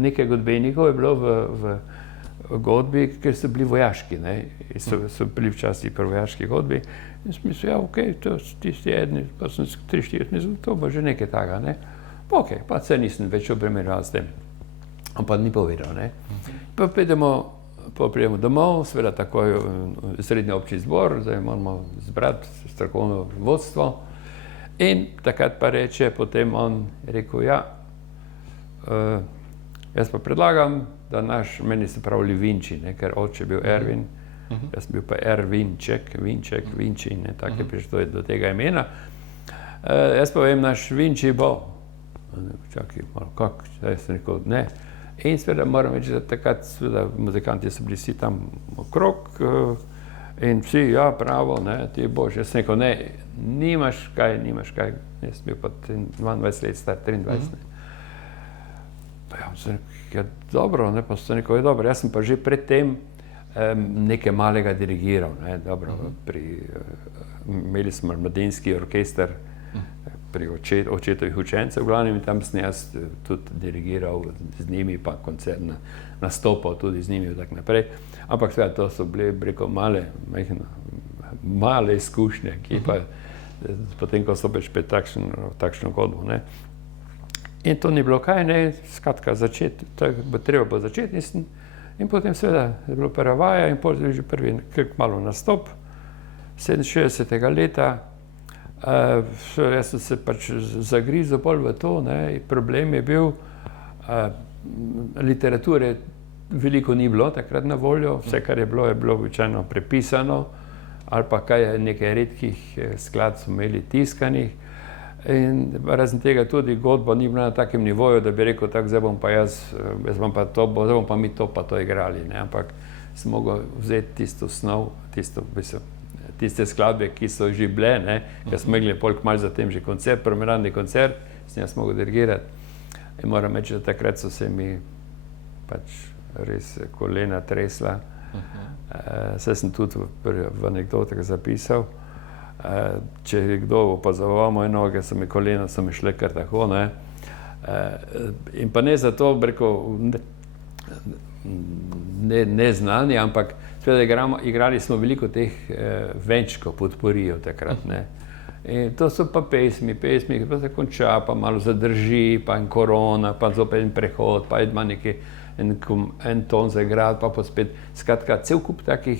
nekaj godbenikov je bilo v godbi, ker so bili vojaški, ne, so bili včasih pri vojaški godbi. In sem mislil, ja, okej, to so tisti edni, pa sem 3-4 mislil, to bo že nekaj takega, ne. Pa okej, pa se nisem več obremenjeval s tem, ampak ni povedal, ne. Pa pridemo domov, seveda takoj srednji občni zbor, zdaj moramo zbrati strokovno vodstvo. In takrat pa reče, potem on rekel, ja, jaz pa predlagam, da meni se pravi Vinči, ne, ker oče je bil Ervin, jaz sem bil pa Vinček, Vinči, ne, tako je prišlo do tega imena. Jaz pa vem, naš Vinči bo. Čakaj, malo, kako, jaz sem rekel, ne. In seveda moram reči, da takrat seveda muzikanti so bili vsi tam okrog in vsi, ja, pravo, ne, ti boš. Jaz sem rekel, ne, nimaš kaj, jaz sem bil pa 22 let star, 23. Pa ja, sem rekel, ja, dobro, ne, pa sem rekel, je dobro, jaz sem pa že predtem nekaj malega dirigiral, ne, dobro, imeli smo mladinski orkester pri očetovih učencev, v glavnem, in tam sem jaz tudi dirigiral z njimi, pa koncert nastopal tudi z njimi in tako naprej. Ampak seveda to so bile, rekel, male izkušnje, ki pa potem, ko stopiš pred takšno godbo, ne. In to ni bilo kaj, ne, skratka začeti, treba bo začeti in potem seveda je bilo prva vaja in potem je že prvi malo nastop 67. leta. Jaz sem se pač zagrizel bolj v to, ne, problem je bil, literature veliko ni bilo takrat na voljo, vse, kar je bilo običajno prepisano, ali pa nekaj redkih skladb smo imeli tiskanih. In razen tega tudi godba ni bila na takem nivoju, da bi rekel, tako, zdaj bom pa jaz bom pa to, zdaj bom pa mi to pa to igrali, ne, ampak sem mogel vzeti tisto snov, tiste skladbe, ki so že bile, ne, ker smo imeli polk malo zatem že koncert, promenadni koncert, sem jaz mogel dirigirati. In moram reči, da takrat so se mi pač res kolena tresla. Saj sem tudi v anekdotah zapisal. Če je kdo opazoval moje noge, so mi šle kar tako, ne. In pa ne zato, rekel, neznani, ampak seveda igrali smo veliko teh venčkov podporijo takrat, ne. In to so pa pesmi, pa se konča, pa malo zadrži, pa en korona, pa zopet en prehod, pa ima neki en ton zaigrati, pa spet. Skratka, cel kup takih,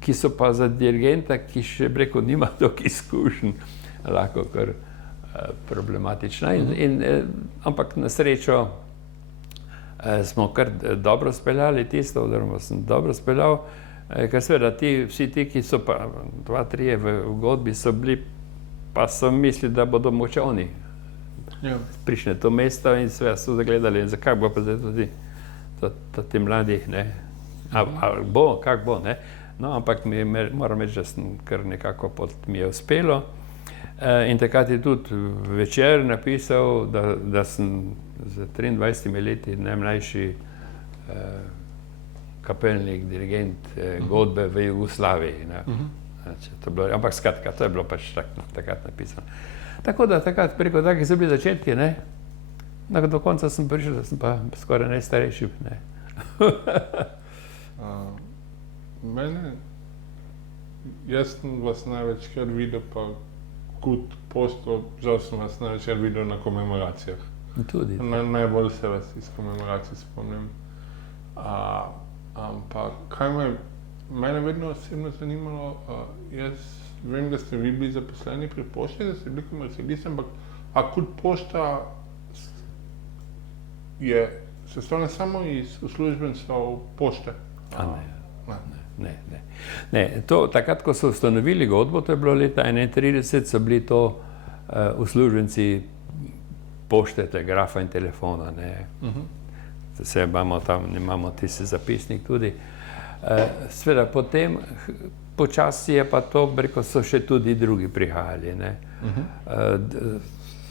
ki so pa za dirigenta, ki še rekel, nima toliko izkušenj, lahko kar problematična. Ampak na srečo smo kar dobro speljali tisto, oziroma sem dobro speljal, ker seveda vsi ti, ki so pa 2-3 v godbi so bili, pa so mislili, da bodo mogoče oni prišli na to mesto in sve so zagledali, in zakaj bo pa zdaj tudi ti mladi, ne, ali bo, kak bo, ne. No, ampak moram reči, da sem kar nekako mi je uspelo. In takrat je tudi Večer napisal, da sem z 23 leti najmlajši kapelnik, dirigent godbe v Jugoslaviji. Ampak skratka, to je bilo pač takrat napisano. Tako da takrat preko takih so bili začetki, ne. Do konca sem prišel, da sem pa skoraj najstarejši, ne. Jaz sem vas največkrat videl, pa kot postov, žal sem vas največkrat videl na komemoracijah. Tudi. Najbolj se vas iz komemoracij spomnim. Ampak kaj mene vedno osebno zanimalo, jaz vem, da ste vi bili zaposleni pri pošti, da ste bili komercialisti, ampak kot pošta je sestavljena samo iz uslužbencev pošte? Ne. Takrat, ko so ustanovili godbo, to je bilo leta 1931, so bili to uslužbenci pošte, telegrafa in telefona, ne. Zdaj imamo tisti zapisnik tudi. Seveda potem, počasi je pa to, rekel, so še tudi drugi prihajali, ne.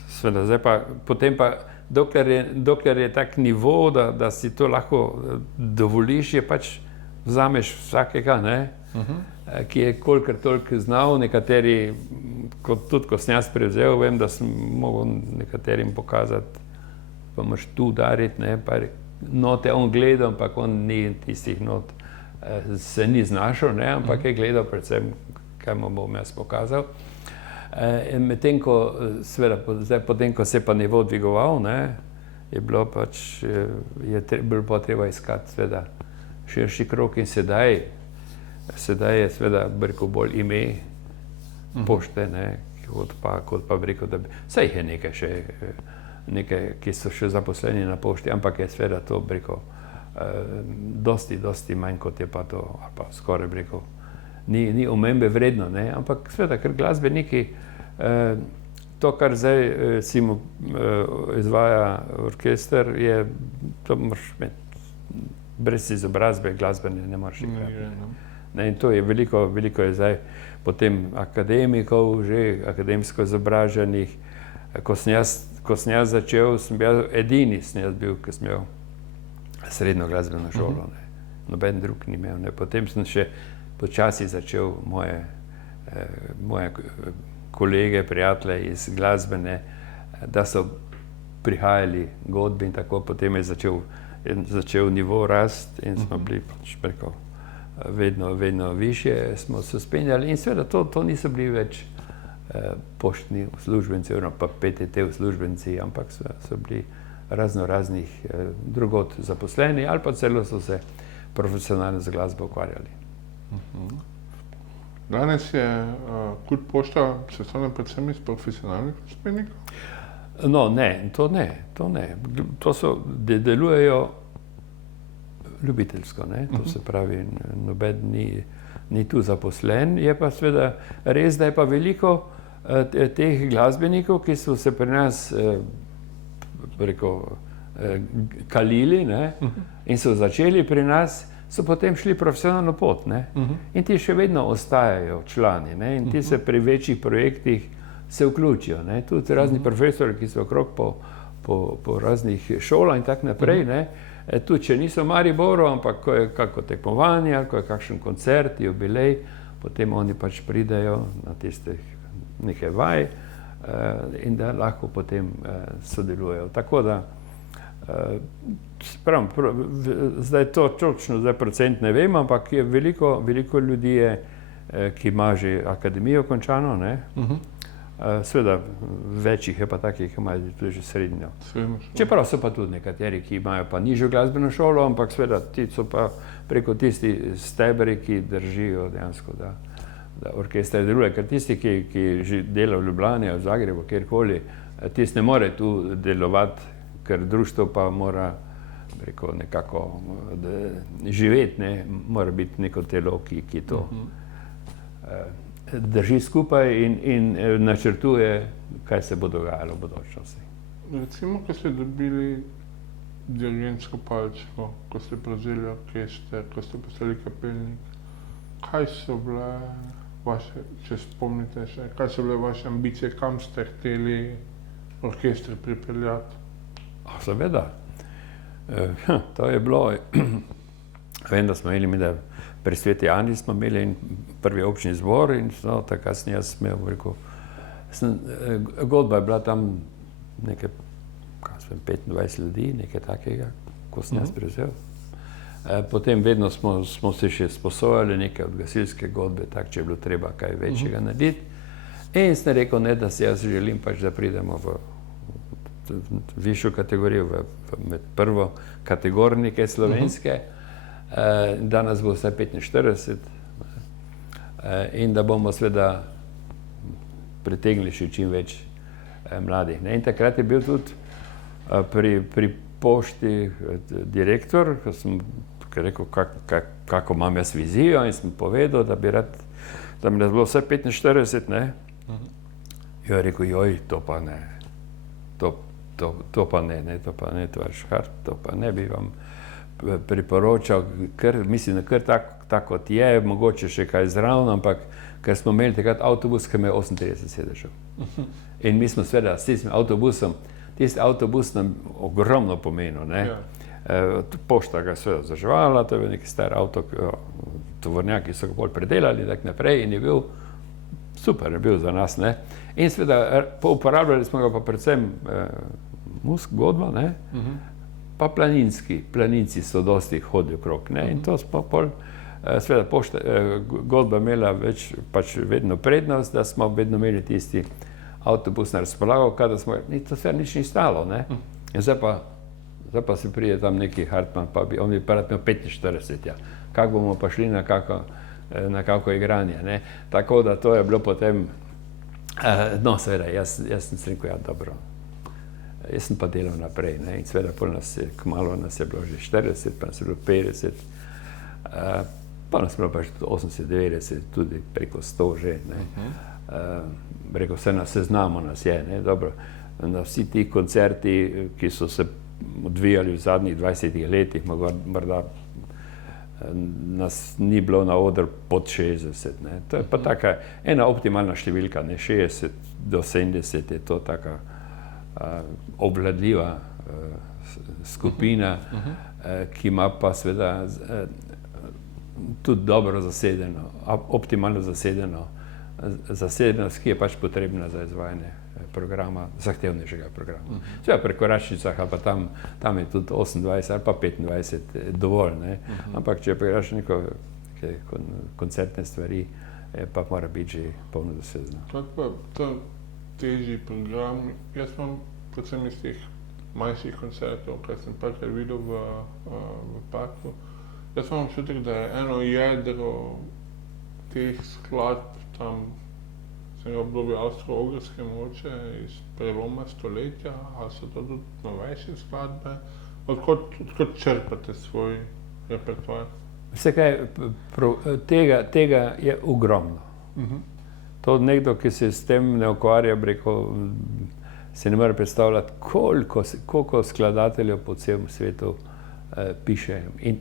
Seveda, zdaj pa, potem pa, dokler je tak nivo, da si to lahko dovoliš, je pač vzameš vsakega, ne, ki je kolikor toliko znal, nekateri, tudi ko sem jaz prevzel, vem, da sem mogel nekaterim pokazati, pa moraš tu udariti, ne, pa note on gledal, ampak on ni tistih not, se ni znašel, ne, ampak je gledal predvsem, kaj mu bom jaz pokazal. Medtem ko, seveda, potem, ko se je pa nivo dvigoval, ne, je bilo pač, bilo pa treba iskati, seveda, širši krog in sedaj je seveda, rekel, bolj ime pošte, ne, kot pa rekel, da saj jih je nekaj, ki so še zaposleni na pošti, ampak je seveda to, rekel, dosti manj, kot je pa to, ali pa skoraj, rekel, ni omembe vredno, ne, ampak seveda, ker glasbeniki, to, kar zdaj si mu izvaja orkester, to moraš imeti, brez izobrazbe glasbene ne moreš igrati. In to je veliko je zdaj potem akademikov, že akademsko izobraženih. Ko sem jaz začel, sem bil edini, ki sem imel srednjo glasbeno šolo. Noben drug ni imel. Potem sem še počasi začel moje kolege, prijatelje iz glasbene, da so prihajali godbi in tako, potem je začel nivo rast in smo bili pač preko vedno višje, smo se spenjali in seveda to niso bili več poštni uslužbenci, pa PTT uslužbenci, ampak so bili raznih drugod zaposleni ali pa celo so se profesionalno z glasbo ukvarjali. Danes je Kult pošta sestavljena predvsem iz profesionalnih glasbenikov? No, ne. To so, delujejo ljubiteljsko, ne. To se pravi, noben ni tu zaposlen, je pa seveda res, da je pa veliko teh glasbenikov, ki so se pri nas, rekel, kalili, ne, in so začeli pri nas, so potem šli profesionalno pot, ne. In ti še vedno ostajajo člani, ne, in ti se pri večjih projektih se vključijo. Ne. Tudi razni profesori, ki so okrog po raznih šolah in tako naprej, ne. Tudi če niso v Mariboru, ampak ko je kako tekmovanje ali ko je kakšen koncert, jubilej, potem oni pač pridejo na tiste neke vaj in da lahko potem sodelujejo. Tako da, zdaj to točno, zdaj procent ne vem, ampak je veliko ljudi je, ki ima že akademijo končano, ne. Seveda več jih je pa takih, ki imajo tudi že srednjo. Čeprav so pa tudi nekateri, ki imajo pa nižjo glasbeno šolo, ampak seveda ti so pa preko tisti stebri, ki držijo dejansko, da orkester deluje. Ker tisti, ki že dela v Ljubljani, v Zagrebu, kjerkoli, tisti ne more tu delovati, ker društvo pa mora nekako živeti, ne, mora biti neko telo, ki to drži skupaj in načrtuje, kaj se bo dogajalo v bodočnosti. Recimo, ko ste dobili dirigentsko palčko, ko ste prevzeli orkester, ko ste postali kapelnik, kaj so bile vaše, če spomnite še, kaj so bile vaše ambicije, kam ste hteli orkester pripeljati? Seveda. To je bilo, vem, da smo imeli, pri Sveti Ani smo imeli prvi občni zbor in takrat sem jaz imel, godba je bila tam nekaj, 25 ljudi, nekaj takega, ko sem jaz prevzel. Potem vedno smo se še sposojali neke od gasilske godbe, tako, če je bilo treba kaj večjega narediti. In sem rekel, ne, da si jaz želim pač, da pridemo v višjo kategorijo, med prvo kategornike slovenske, da nas bo vsaj 45 in da bomo seveda pritegnili še čim več mladih. In takrat je bil tudi pri pošti direktor, ko sem rekel, kako imam jaz vizijo in sem povedal, da bi rad, da mi nas bilo vsaj 45, ne. Jo je rekel, joj, to pa ne, to pa ne, to je škart, to pa ne bi vam priporočal, mislim, da kar tako kot je, mogoče še kaj zraven, ampak ker smo imeli takrat avtobus, ki ima 38 sedežev. In mi smo seveda s tistim avtobusom, tisti avtobus nam ogromno pomenil, ne. Pošta ga je seveda vzdrževala, to je bil neki star avto, tovornjaki so ga bolj predelali, tako naprej, in je bil super, je bil za nas, ne. In seveda uporabljali smo ga pa predvsem godba, ne, pa planinci so dosti hodili okrog, ne, in to smo pol, seveda godba imela pač vedno prednost, da smo vedno imeli tisti avtobus na razpolago, kada smo, to se nič ni stalo, ne. In zdaj pa se pride tam neki Hartmann, pa on bi pa rad imel 45, ja. Kako bomo pa šli na kako igranje, ne. Tako da to je bilo potem, no, seveda, jaz sem rekel, ja, dobro. Jaz sem pa delal naprej, ne, in seveda kmalu nas je bilo že 40, pa nas je bilo 50, pa nas je bilo pa že 80, 90, tudi preko 100 že, ne. Rekel, vse na seznamu nas je, ne, dobro. Na vsi ti koncerti, ki so se odvijali v zadnjih 20 letih, morda nas ni bilo na oder pod 60, ne. To je pa taka ena optimalna številka, ne, 60 do 70 je to taka obvladljiva skupina, ki ima pa seveda tudi dobro zasedeno, optimalno zasedenost, ki je pač potrebna za izvajanje programa, zahtevnejšega programa. Seveda pri Koračnicah ali pa tam je tudi 28 ali pa 25 dovolj, ne, ampak če pogledaš neke koncertne stvari, pa mora biti že polno zasedeno. Kako pa težji program, jaz imam predvsem iz teh manjših koncertov, kar sem parkrat videl v parku, jaz imam občutek, da je eno jedro teh skladb tam v obdobju Avstro-Ogrske mogoče iz preloma stoletja, ali so to tudi novejše skladbe? Odkot črpate svoj repertoar? Vse kaj, tega je ogromno. To nekdo, ki se s tem ne ukvarja, se ne more predstavljati, koliko skladateljev po celem svetu piše. In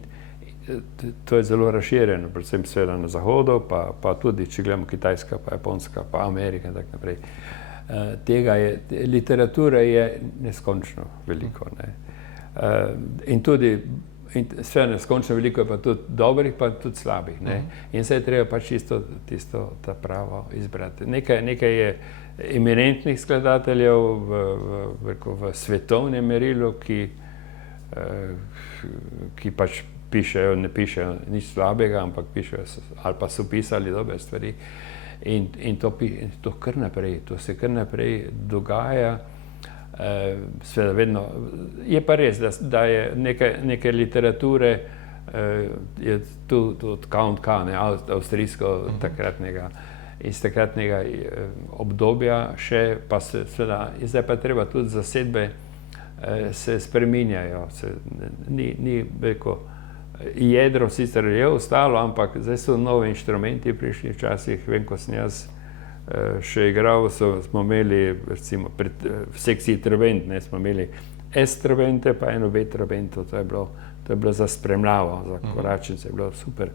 to je zelo razširjeno, predvsem seveda na zahodu, pa tudi, če gledamo Kitajska, pa Japonska, pa Amerika in tako naprej. literature je neskončno veliko. Ne. In tudi vse neskončno veliko je pa tudi dobrih, pa tudi slabih. Ne. In se je treba pač tisto ta pravo izbrati. Nekaj je eminentnih skladateljev v svetovnem merilu, ki pač pišejo, ne pišejo nič slabega, ampak pišejo ali pa so pisali dobre stvari. In to kar naprej, to se kar naprej dogaja. Seveda vedno, je pa res, da je nekaj literature, je tu od Count K, avstrijsko iz takratnega obdobja še, pa seveda, zdaj pa treba tudi zasedbe se spreminjajo, ni veliko, jedro sicer je ostalo, ampak zdaj so novi inštrumenti prišli včasih, vem, ko sem jaz še igral, smo imeli recimo v sekciji trobent, smo imeli S-trobente pa eno B-trobento, to je bilo za spremljavo, za koračnice, je bilo super.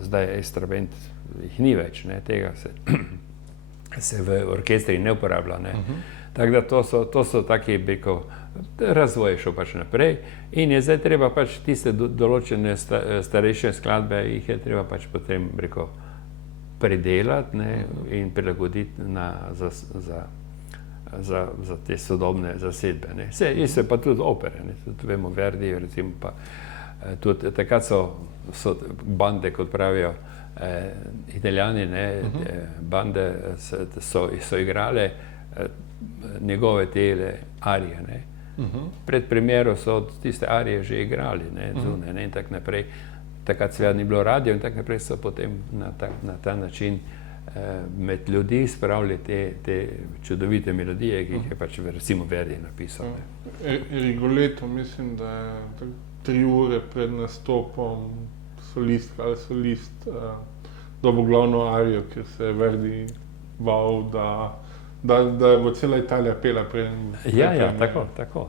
Zdaj S-trobent jih ni več, tega se v orkestri ne uporablja. Tako da to so taki, razvoj je šel pač naprej in je zdaj treba pač tiste določene starejše skladbe, jih je treba pač potem, predelati in prilagoditi za te sodobne zasedbe. Se pa tudi opere, tudi vemo Verdi, recimo pa tudi takrat so bande, kot pravijo Italijani, bande so igrale njegove tele arije. Pred premiero so tiste arije že igrali, zunaj in tako naprej. Takrat seveda ni bilo radio in tako naprej so potem na ta način med ljudi spravili te čudovite melodije, ki jih je pač recimo Verdi napisal. Rigoletto, mislim, da je 3 ure pred nastopom solistka ali solist dobil glavno arijo, ker se je Verdi bal, da bo cela Italija pela preden. Ja, tako.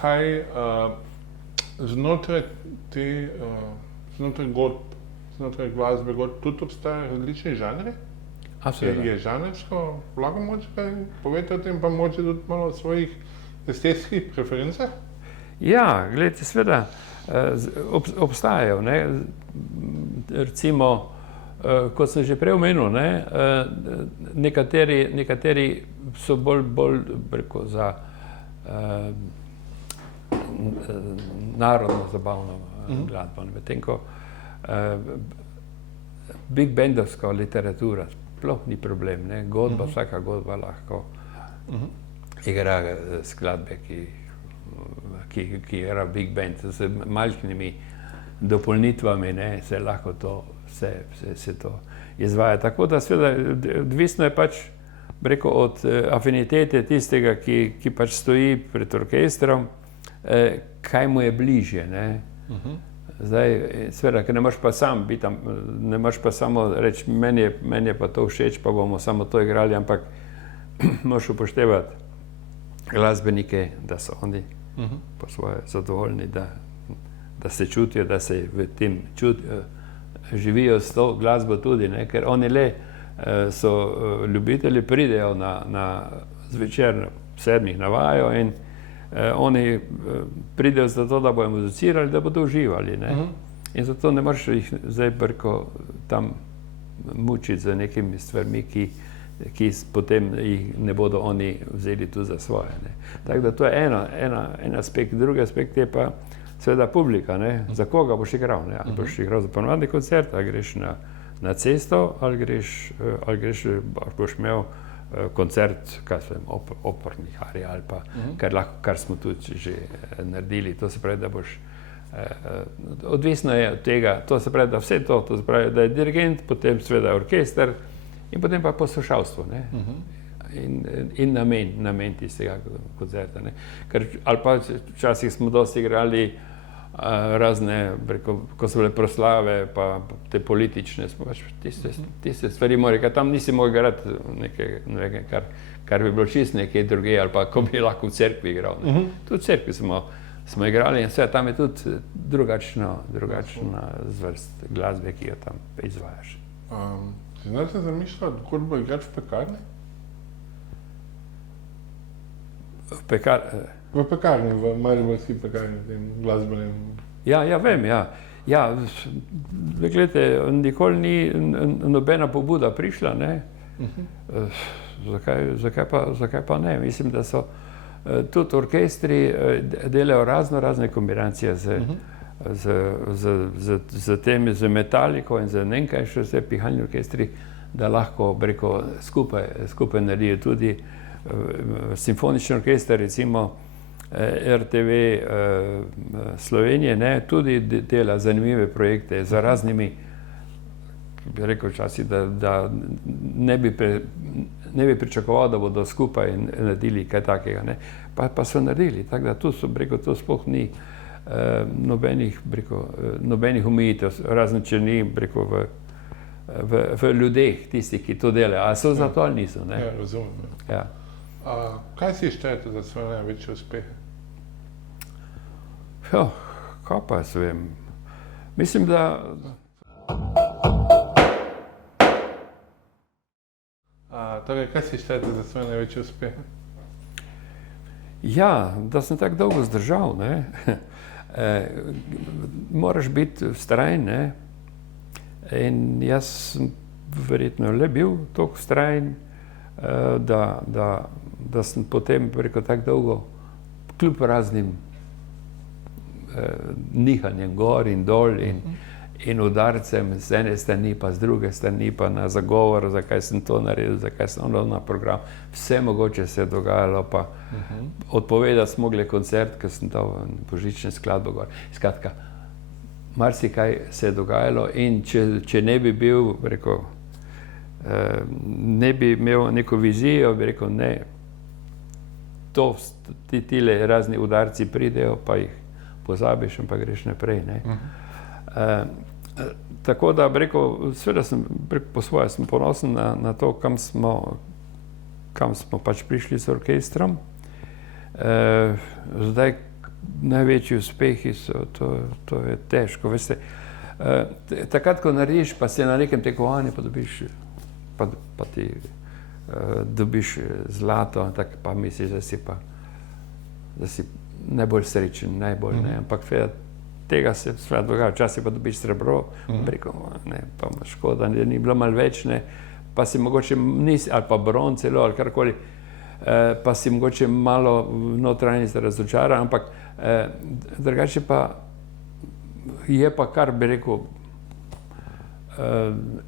Kaj znotraj godb, znotraj glasbe tudi obstajajo različni žanri? Je žanrsko lahko moče kaj povedati o tem, pa moče tudi malo o svojih estetskih preferencah? Ja, gledajte, seveda obstajajo, recimo, kot sem že prej omenil, nekateri so bolj za narodno zabavno glasbo, medtem ko big bandovska literatura sploh ni problem, vsaka godba lahko igra skladbe, ki igra big band, z majhnimi dopolnitvami, se lahko se to izvaja. Tako da seveda odvisno je pač od afinitete tistega, ki pač stoji pred orkestrom, kaj mu je bližje. Zdaj, seveda, ker ne moreš pa sam biti tam, ne moreš pa samo reči, meni je pa to všeč, pa bomo samo to igrali, ampak moraš upoštevati glasbenike, da so oni po svoje zadovoljni, da se čutijo, da se v tem živijo s to glasbo tudi, ker oni so ljubitelji, pridejo na zvečer 7 na vajo in oni pridejo zato, da bojo muzicirali, da bodo uživali. In zato ne moreš jih zdaj tam mučiti z nekimi stvarmi, ki potem jih ne bodo oni vzeli tu za svoje. Tako da to je en aspekt. Drugi aspekt je pa seveda publika, za koga boš igral. Ali boš igral za ponovni koncert, ali greš na cesto, ali boš imel koncert, opernih arij ali pa, kar smo tudi že naredili. To se pravi, da boš, odvisno je od tega, to se pravi, da vse to se pravi, da je dirigent, potem seveda orkester in potem pa poslušalstvo, in namen tistega koncerta. Ali pa včasih smo dosti igrali razne, ko so bile proslave, pa te politične, smo pač tiste stvari morali, ker tam nisi mogel igrati nekaj, kar bi bilo čisto nekaj druge, ali pa ko bi lahko v cerkvi igral. Tudi v cerkvi smo igrali in vse, tam je tudi drugačna zvrst glasbe, ki jo tam izvajaš. Si znate zamišljati, kot bo igrati v pekarni? V pekarni, v mariborski pekarni, tem glasbenem. Ja, vem, ja. Ja, gledajte, nikoli ni nobena pobuda prišla, ne. Zakaj pa ne? Mislim, da so tudi orkestri delajo razne kombinacije z metaliko in z ne vem kaj še vse pihalni orkestri, da lahko skupaj naredijo tudi simfonični orkester, recimo RTV Slovenije, ne, tudi dela zanimive projekte za raznimi, bi rekel včasih, da ne bi pričakoval, da bodo skupaj naredili kaj takega, ne. Pa so naredili, tako da tu so, rekel, to sploh ni nobenih omejitev, razen če ni, rekel, v ljudeh tistih, ki to delajo, a so za to ali niso, ne. Ja, razumem. Ja. Kaj si štejete za svoje največje uspehe? Ja, kaj pa jaz vem. Mislim, da torej, kaj si štejete za svoje največje uspehe? ja, da sem tako dolgo zdržal, ne. Moraš biti vztrajen, ne. In jaz sem verjetno le bil toliko vztrajen, da sem potem, rekel, tako dolgo, kljub raznim nihanjem gor in dol in udarcem z ene strani pa z druge strani pa na zagovor, zakaj sem to naredil, zakaj sem na program, vse mogoče se je dogajalo, pa odpovedati smo mogli koncert, ker sem dal božične skladbe gor. Skratka, marsikaj se je dogajalo in če ne bi bil, rekel, ne bi imel neko vizijo, bi rekel, ne, tile razni udarci pridejo, pa jih pozabiš in pa greš naprej, ne. Tako da, bi rekel, seveda sem po svoje sem ponosen na to, kam smo pač prišli z orkestrom. Zdaj, največji uspehi so, to je težko, veste. Takrat, ko narediš, pa si na nekem tekmovanju, pa ti dobiš zlato, tako pa misliš, da si najbolj srečen, najbolj, ne, ampak tega se dogaja, včasih pa dobiš srebro, rekel, ne, pa škoda, ni bilo malo več, ne, pa si mogoče nisi, ali pa bron celo, ali karkoli, pa si mogoče malo v notranjosti razočaran, ampak drugače pa je pa kar, bi rekel,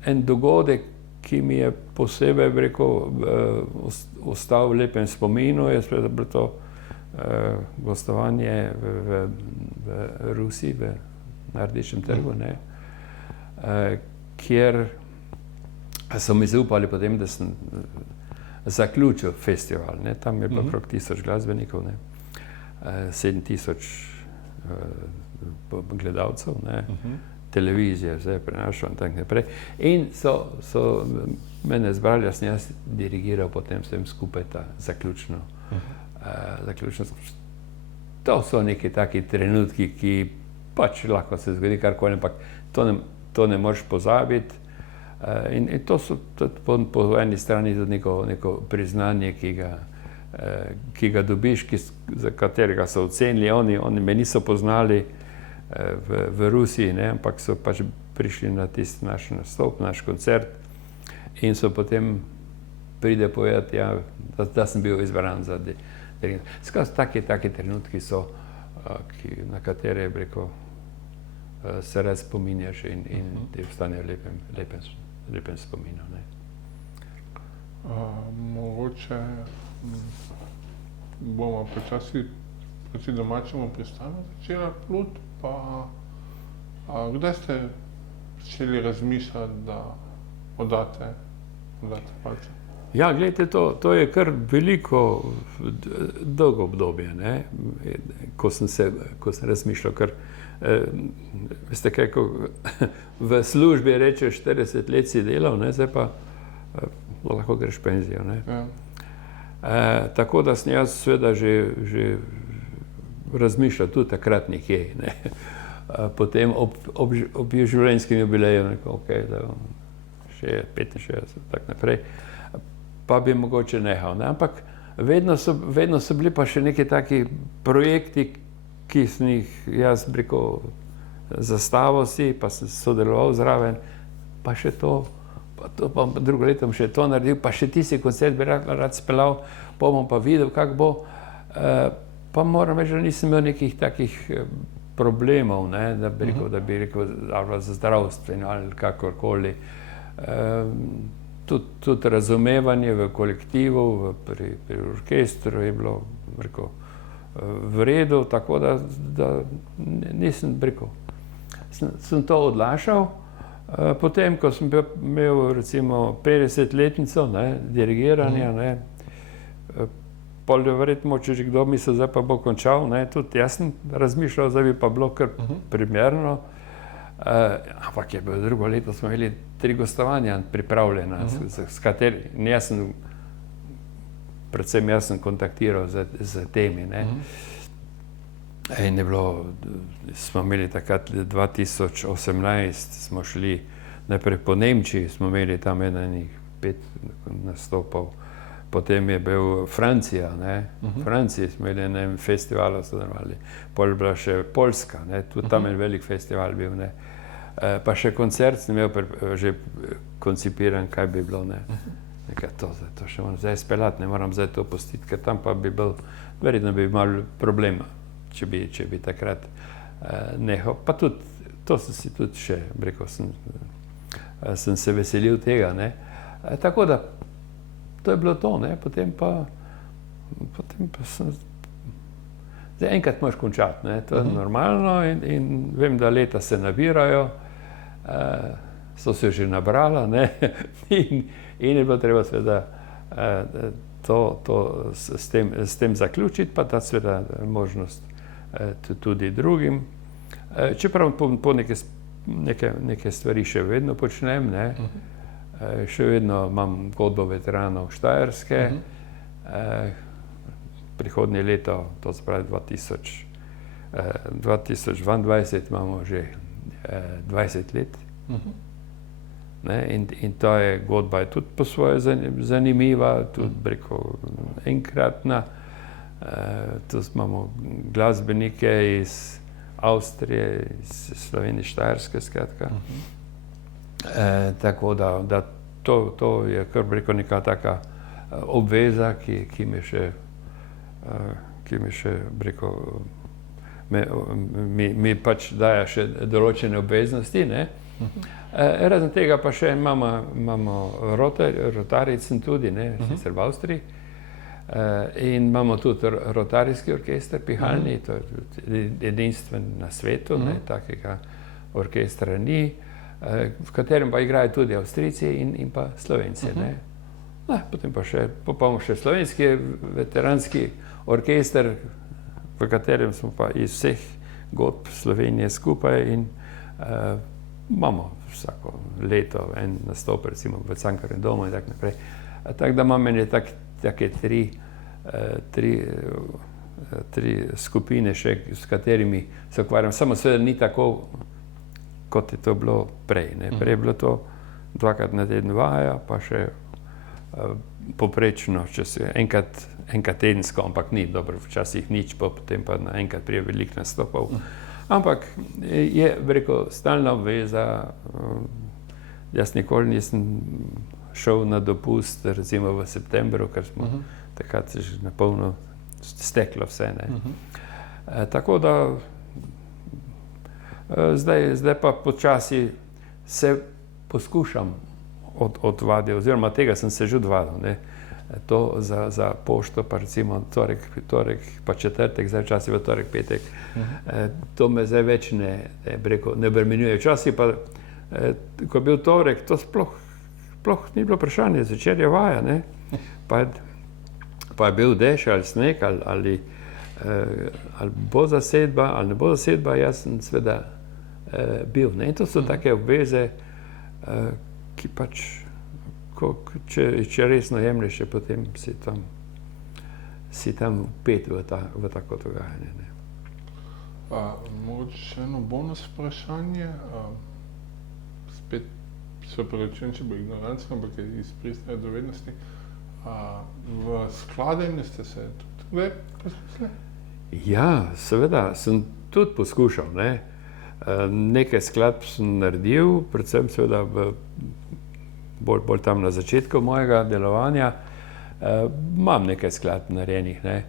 en dogodek, ki mi je posebej, bi rekel, ostal v lepem spominu, je seveda bilo to gostovanje v Rusiji, na Rdečem trgu, ne, kjer so mi zaupali potem, da sem zaključil festival, ne, tam je bilo okrog 1000 glasbenikov, ne, 7000 gledalcev, ne, televizija vse prenašala in tako naprej. In so mene zbrali, jaz sem dirigiral potem s tem skupaj ta zaključno. To so neki taki trenutki, ki pač lahko se zgodi karkoli, ampak to ne moreš pozabiti. In to so tudi po eni strani tudi neko priznanje, ki ga dobiš, za katerega so ocenili, oni me niso poznali v Rusiji, ne, ampak so pač prišli na tisti naš nastop, naš koncert in so potem pride povedati, ja, da sem bil izbran za Skratka, taki trenutki so, na katere, bi rekel, se res spominjaš in ti ostanejo lepem spominu, ne. Mogoče bomo počasi proti domačemu pristanu začela pluti, pa kdaj ste začeli razmišljati, da oddate palce? Ja, gledajte, to je kar veliko, dolgo obdobje, ne, ko sem razmišljal, ker veste kaj, ko v službi rečeš 40 let si delal, ne, zdaj pa lahko greš v penzijo, ne. Tako da sem jaz seveda že razmišljal tudi takrat nekje, ne. Potem ob življenjskem jubileju, okej, da še 65, tako naprej. Pa bi mogoče nehal, ne, ampak vedno so bili pa še neki taki projekti, ki sem jih jaz rekel, zastavil si, pa sem sodeloval zraven, pa še to, pa drugo leto bom še to naredil, pa še tisti koncert bi rad speljal, pa bom pa videl, kako bo. Pa moram reči, da nisem imel nekih takih problemov, ne, da bi rekel, ali za zdravstveno ali kakorkoli. Tudi razumevanje v kolektivu, pri orkestru je bilo, rekel, v redu, tako da nisem, rekel, sem to odlašal. Potem, ko sem imel recimo 50-letnico dirigiranja, pol verjetno, če že kdo misli, zdaj pa bo končal, tudi jaz sem razmišljal, zdaj bi pa bilo kar primerno. Ampak je bilo drugo leto, smo imeli 3 gostovanja pripravljena, s katerimi predvsem jaz sem kontaktiral z temi. In je bilo, smo imeli takrat 2018, smo šli najprej po Nemčiji, smo imeli tam enih 5 nastopov, potem je bil Francija, v Franciji smo imeli na enem festivalu sodelovali, pol je bila še Poljska, tudi tam je velik festival bil, pa še koncert sem imel že koncipiran, kaj bi bilo, to še moram zdaj speljati, ne moram zdaj to pustiti, ker tam pa bi bil, verjetno bi imel problema, če bi takrat nehal. Pa tudi, to sem si tudi še, rekel, sem se veselil tega, tako da, to je bilo to, potem pa sem, zdaj enkrat moraš končati, to je normalno in vem, da leta se nabirajo, so se že nabrala, in je bilo treba seveda s tem zaključiti, pa dati seveda možnost tudi drugim. Čeprav po neke stvari še vedno počnem, še vedno imam godbo veteranov Štajerske, prihodnje leto, to se pravi 2022, imamo že 20 let. In ta godba je tudi po svoje zanimiva, tudi enkratna. Tu imamo glasbenike iz Avstrije, iz Slovenije, Štajerske, skratka. Tako da to je kar neka taka obveza, ki me še mi pač daje še določene obveznosti, razen tega pa še imamo rotarijc tudi, sicer v Avstriji, in imamo tudi rotarijski orkester pihalni, to je edinstven na svetu, takega orkestra ni, v katerem pa igrajo tudi Avstrijci in pa Slovenci. Potem pa imamo še slovenski veteranski orkester, v katerem smo pa iz vseh godb Slovenije skupaj in imamo vsako leto en nastop, recimo v Cankarjevem domu in tako naprej. Tako da imam take tri skupine še, s katerimi se ukvarjam. Samo seveda ni tako, kot je to bilo prej. Prej je bilo to 2-krat na teden vaja, pa še poprečno, če se enkrat tedensko, ampak ni dobro, včasih nič, potem pa enkrat prije veliko nastopov. Ampak je, rekel, stalna obveza. Jaz nikoli nisem šel na dopust, recimo v septembru, ker smo takrat že na polno steklo vse. Tako da zdaj pa počasi se poskušam odvaditi, oziroma tega sem se že odvadil. To za pošto, pa recimo torek pa četrtek, zdaj včasih v torek, petek, to me zdaj več ne obremenjuje. Včasih pa, ko je bil torek, to sploh ni bilo vprašanje, zvečer je vaja, pa je bil dež ali sneg, ali bo zasedba, ali ne bo zasedba, jaz sem seveda bil. In to so take obveze, ki pač, če resno jemlješ, potem si tam vpet v tako dogajanje. Mogoče še eno bonus vprašanje, spet se opravičujem, če bo ignorancija, ampak je iz pristne dovednosti. V skladenju ste se tudi kdaj poskusili? Ja, seveda, sem tudi poskušal, ne. Nekaj skladb sem naredil, predvsem seveda bolj tam na začetku mojega delovanja. Imam nekaj skladb narejenih, ne.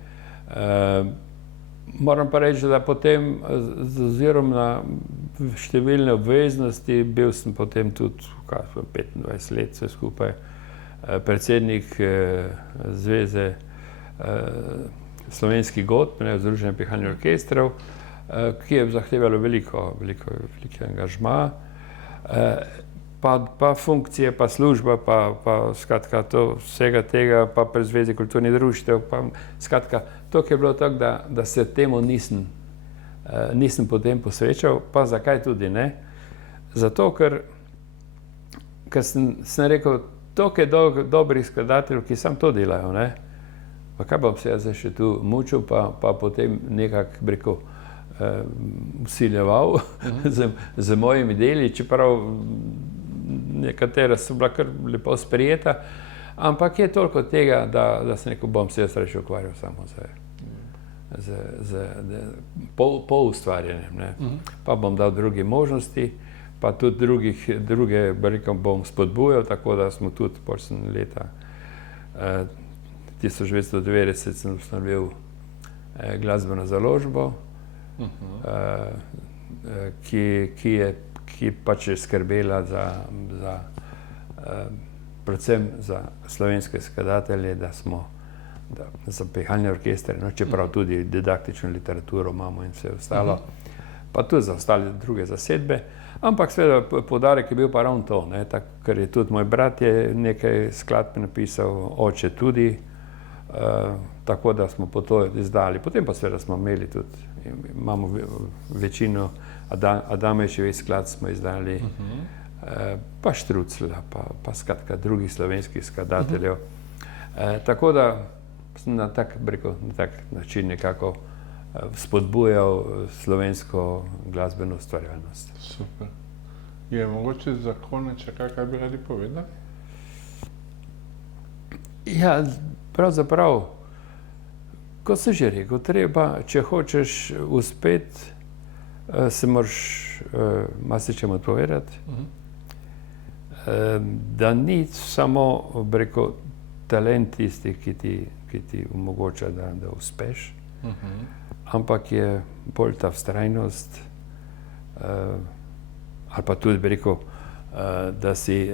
Moram pa reči, da potem z ozirom na številne obveznosti, bil sem potem tudi 25 let vse skupaj predsednik Zveze slovenskih godb, Združenja pihalnih orkestrov, ki je zahtevalo veliko angažma, pa funkcije, pa služba, pa skratka vsega tega, pa pri Zvezi kulturnih društev, pa skratka, to je bilo tako, da se temu nisem potem posvečal, pa zakaj tudi ne? Zato, ker sem rekel, toliko je dobrih skladateljev, ki samo to delajo, ne? Pa kaj bom se jaz zdaj še tu mučil, pa potem nekako, bi rekel, vsiljeval z mojimi deli, čeprav nekatera so bila kar lepo sprejeta, ampak je toliko tega, da sem rekel, bom se jaz reči ukvarjal samo z poustvarjanjem, ne. Pa bom dal druge možnosti, pa tudi druge, bi rekel, bom spodbujal, tako da smo tudi, pol sem leta 1990 sem ustanovil glasbeno založbo, ki pač je skrbela predvsem za slovenske skladatelje, za pihalne orkestre, čeprav tudi didaktično literaturo imamo in vse ostalo, pa tudi za ostale druge zasedbe, ampak seveda poudarek je bil pa ravno to, ne, ker je tudi moj brat je nekaj skladb napisal, oče tudi, tako da smo po to izdali. Potem pa seveda smo imeli tudi, imamo večino Adamečevih skladb smo izdali, pa Štruclja, pa skratka drugih slovenskih skladateljev. Tako da sem na tak način nekako spodbujal slovensko glasbeno ustvarjalnost. Super. Je mogoče za konec še kaj bi radi povedali? Ja, pravzaprav, kot sem že rekel, treba, če hočeš uspeti, se moraš marsičemu odpovedati, da ni samo, bi rekel, talent tisti, ki ti omogoča, da uspeš, ampak je bolj ta vztrajnost, ali pa tudi, bi rekel, da si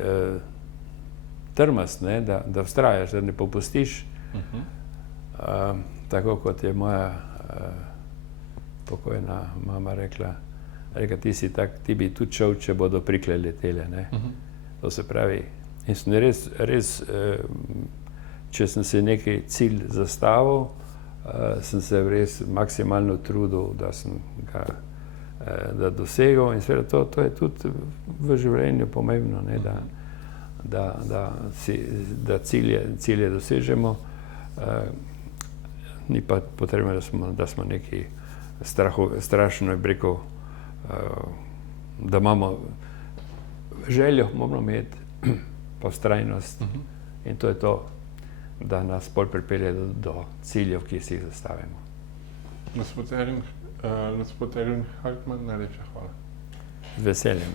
trmast, ne, da vztrajaš, da ne popustiš. Tako kot je moja pokojna mama rekla, ti bi tudi šel, če bodo prikle letele, ne. To se pravi, in sem res, če sem si neki cilj zastavil, sem se res maksimalno trudil, da sem ga dosegel, in seveda to je tudi v življenju pomembno, ne, da cilje dosežemo, ni pa potrebno, da smo neki strašno, bi rekel, da imamo željo, moramo imeti pa vztrajnost, in to je to, da nas bolj pripelje do ciljev, ki si jih zastavimo. Gospod Erling Hartmann, najlepša hvala. Z veseljem.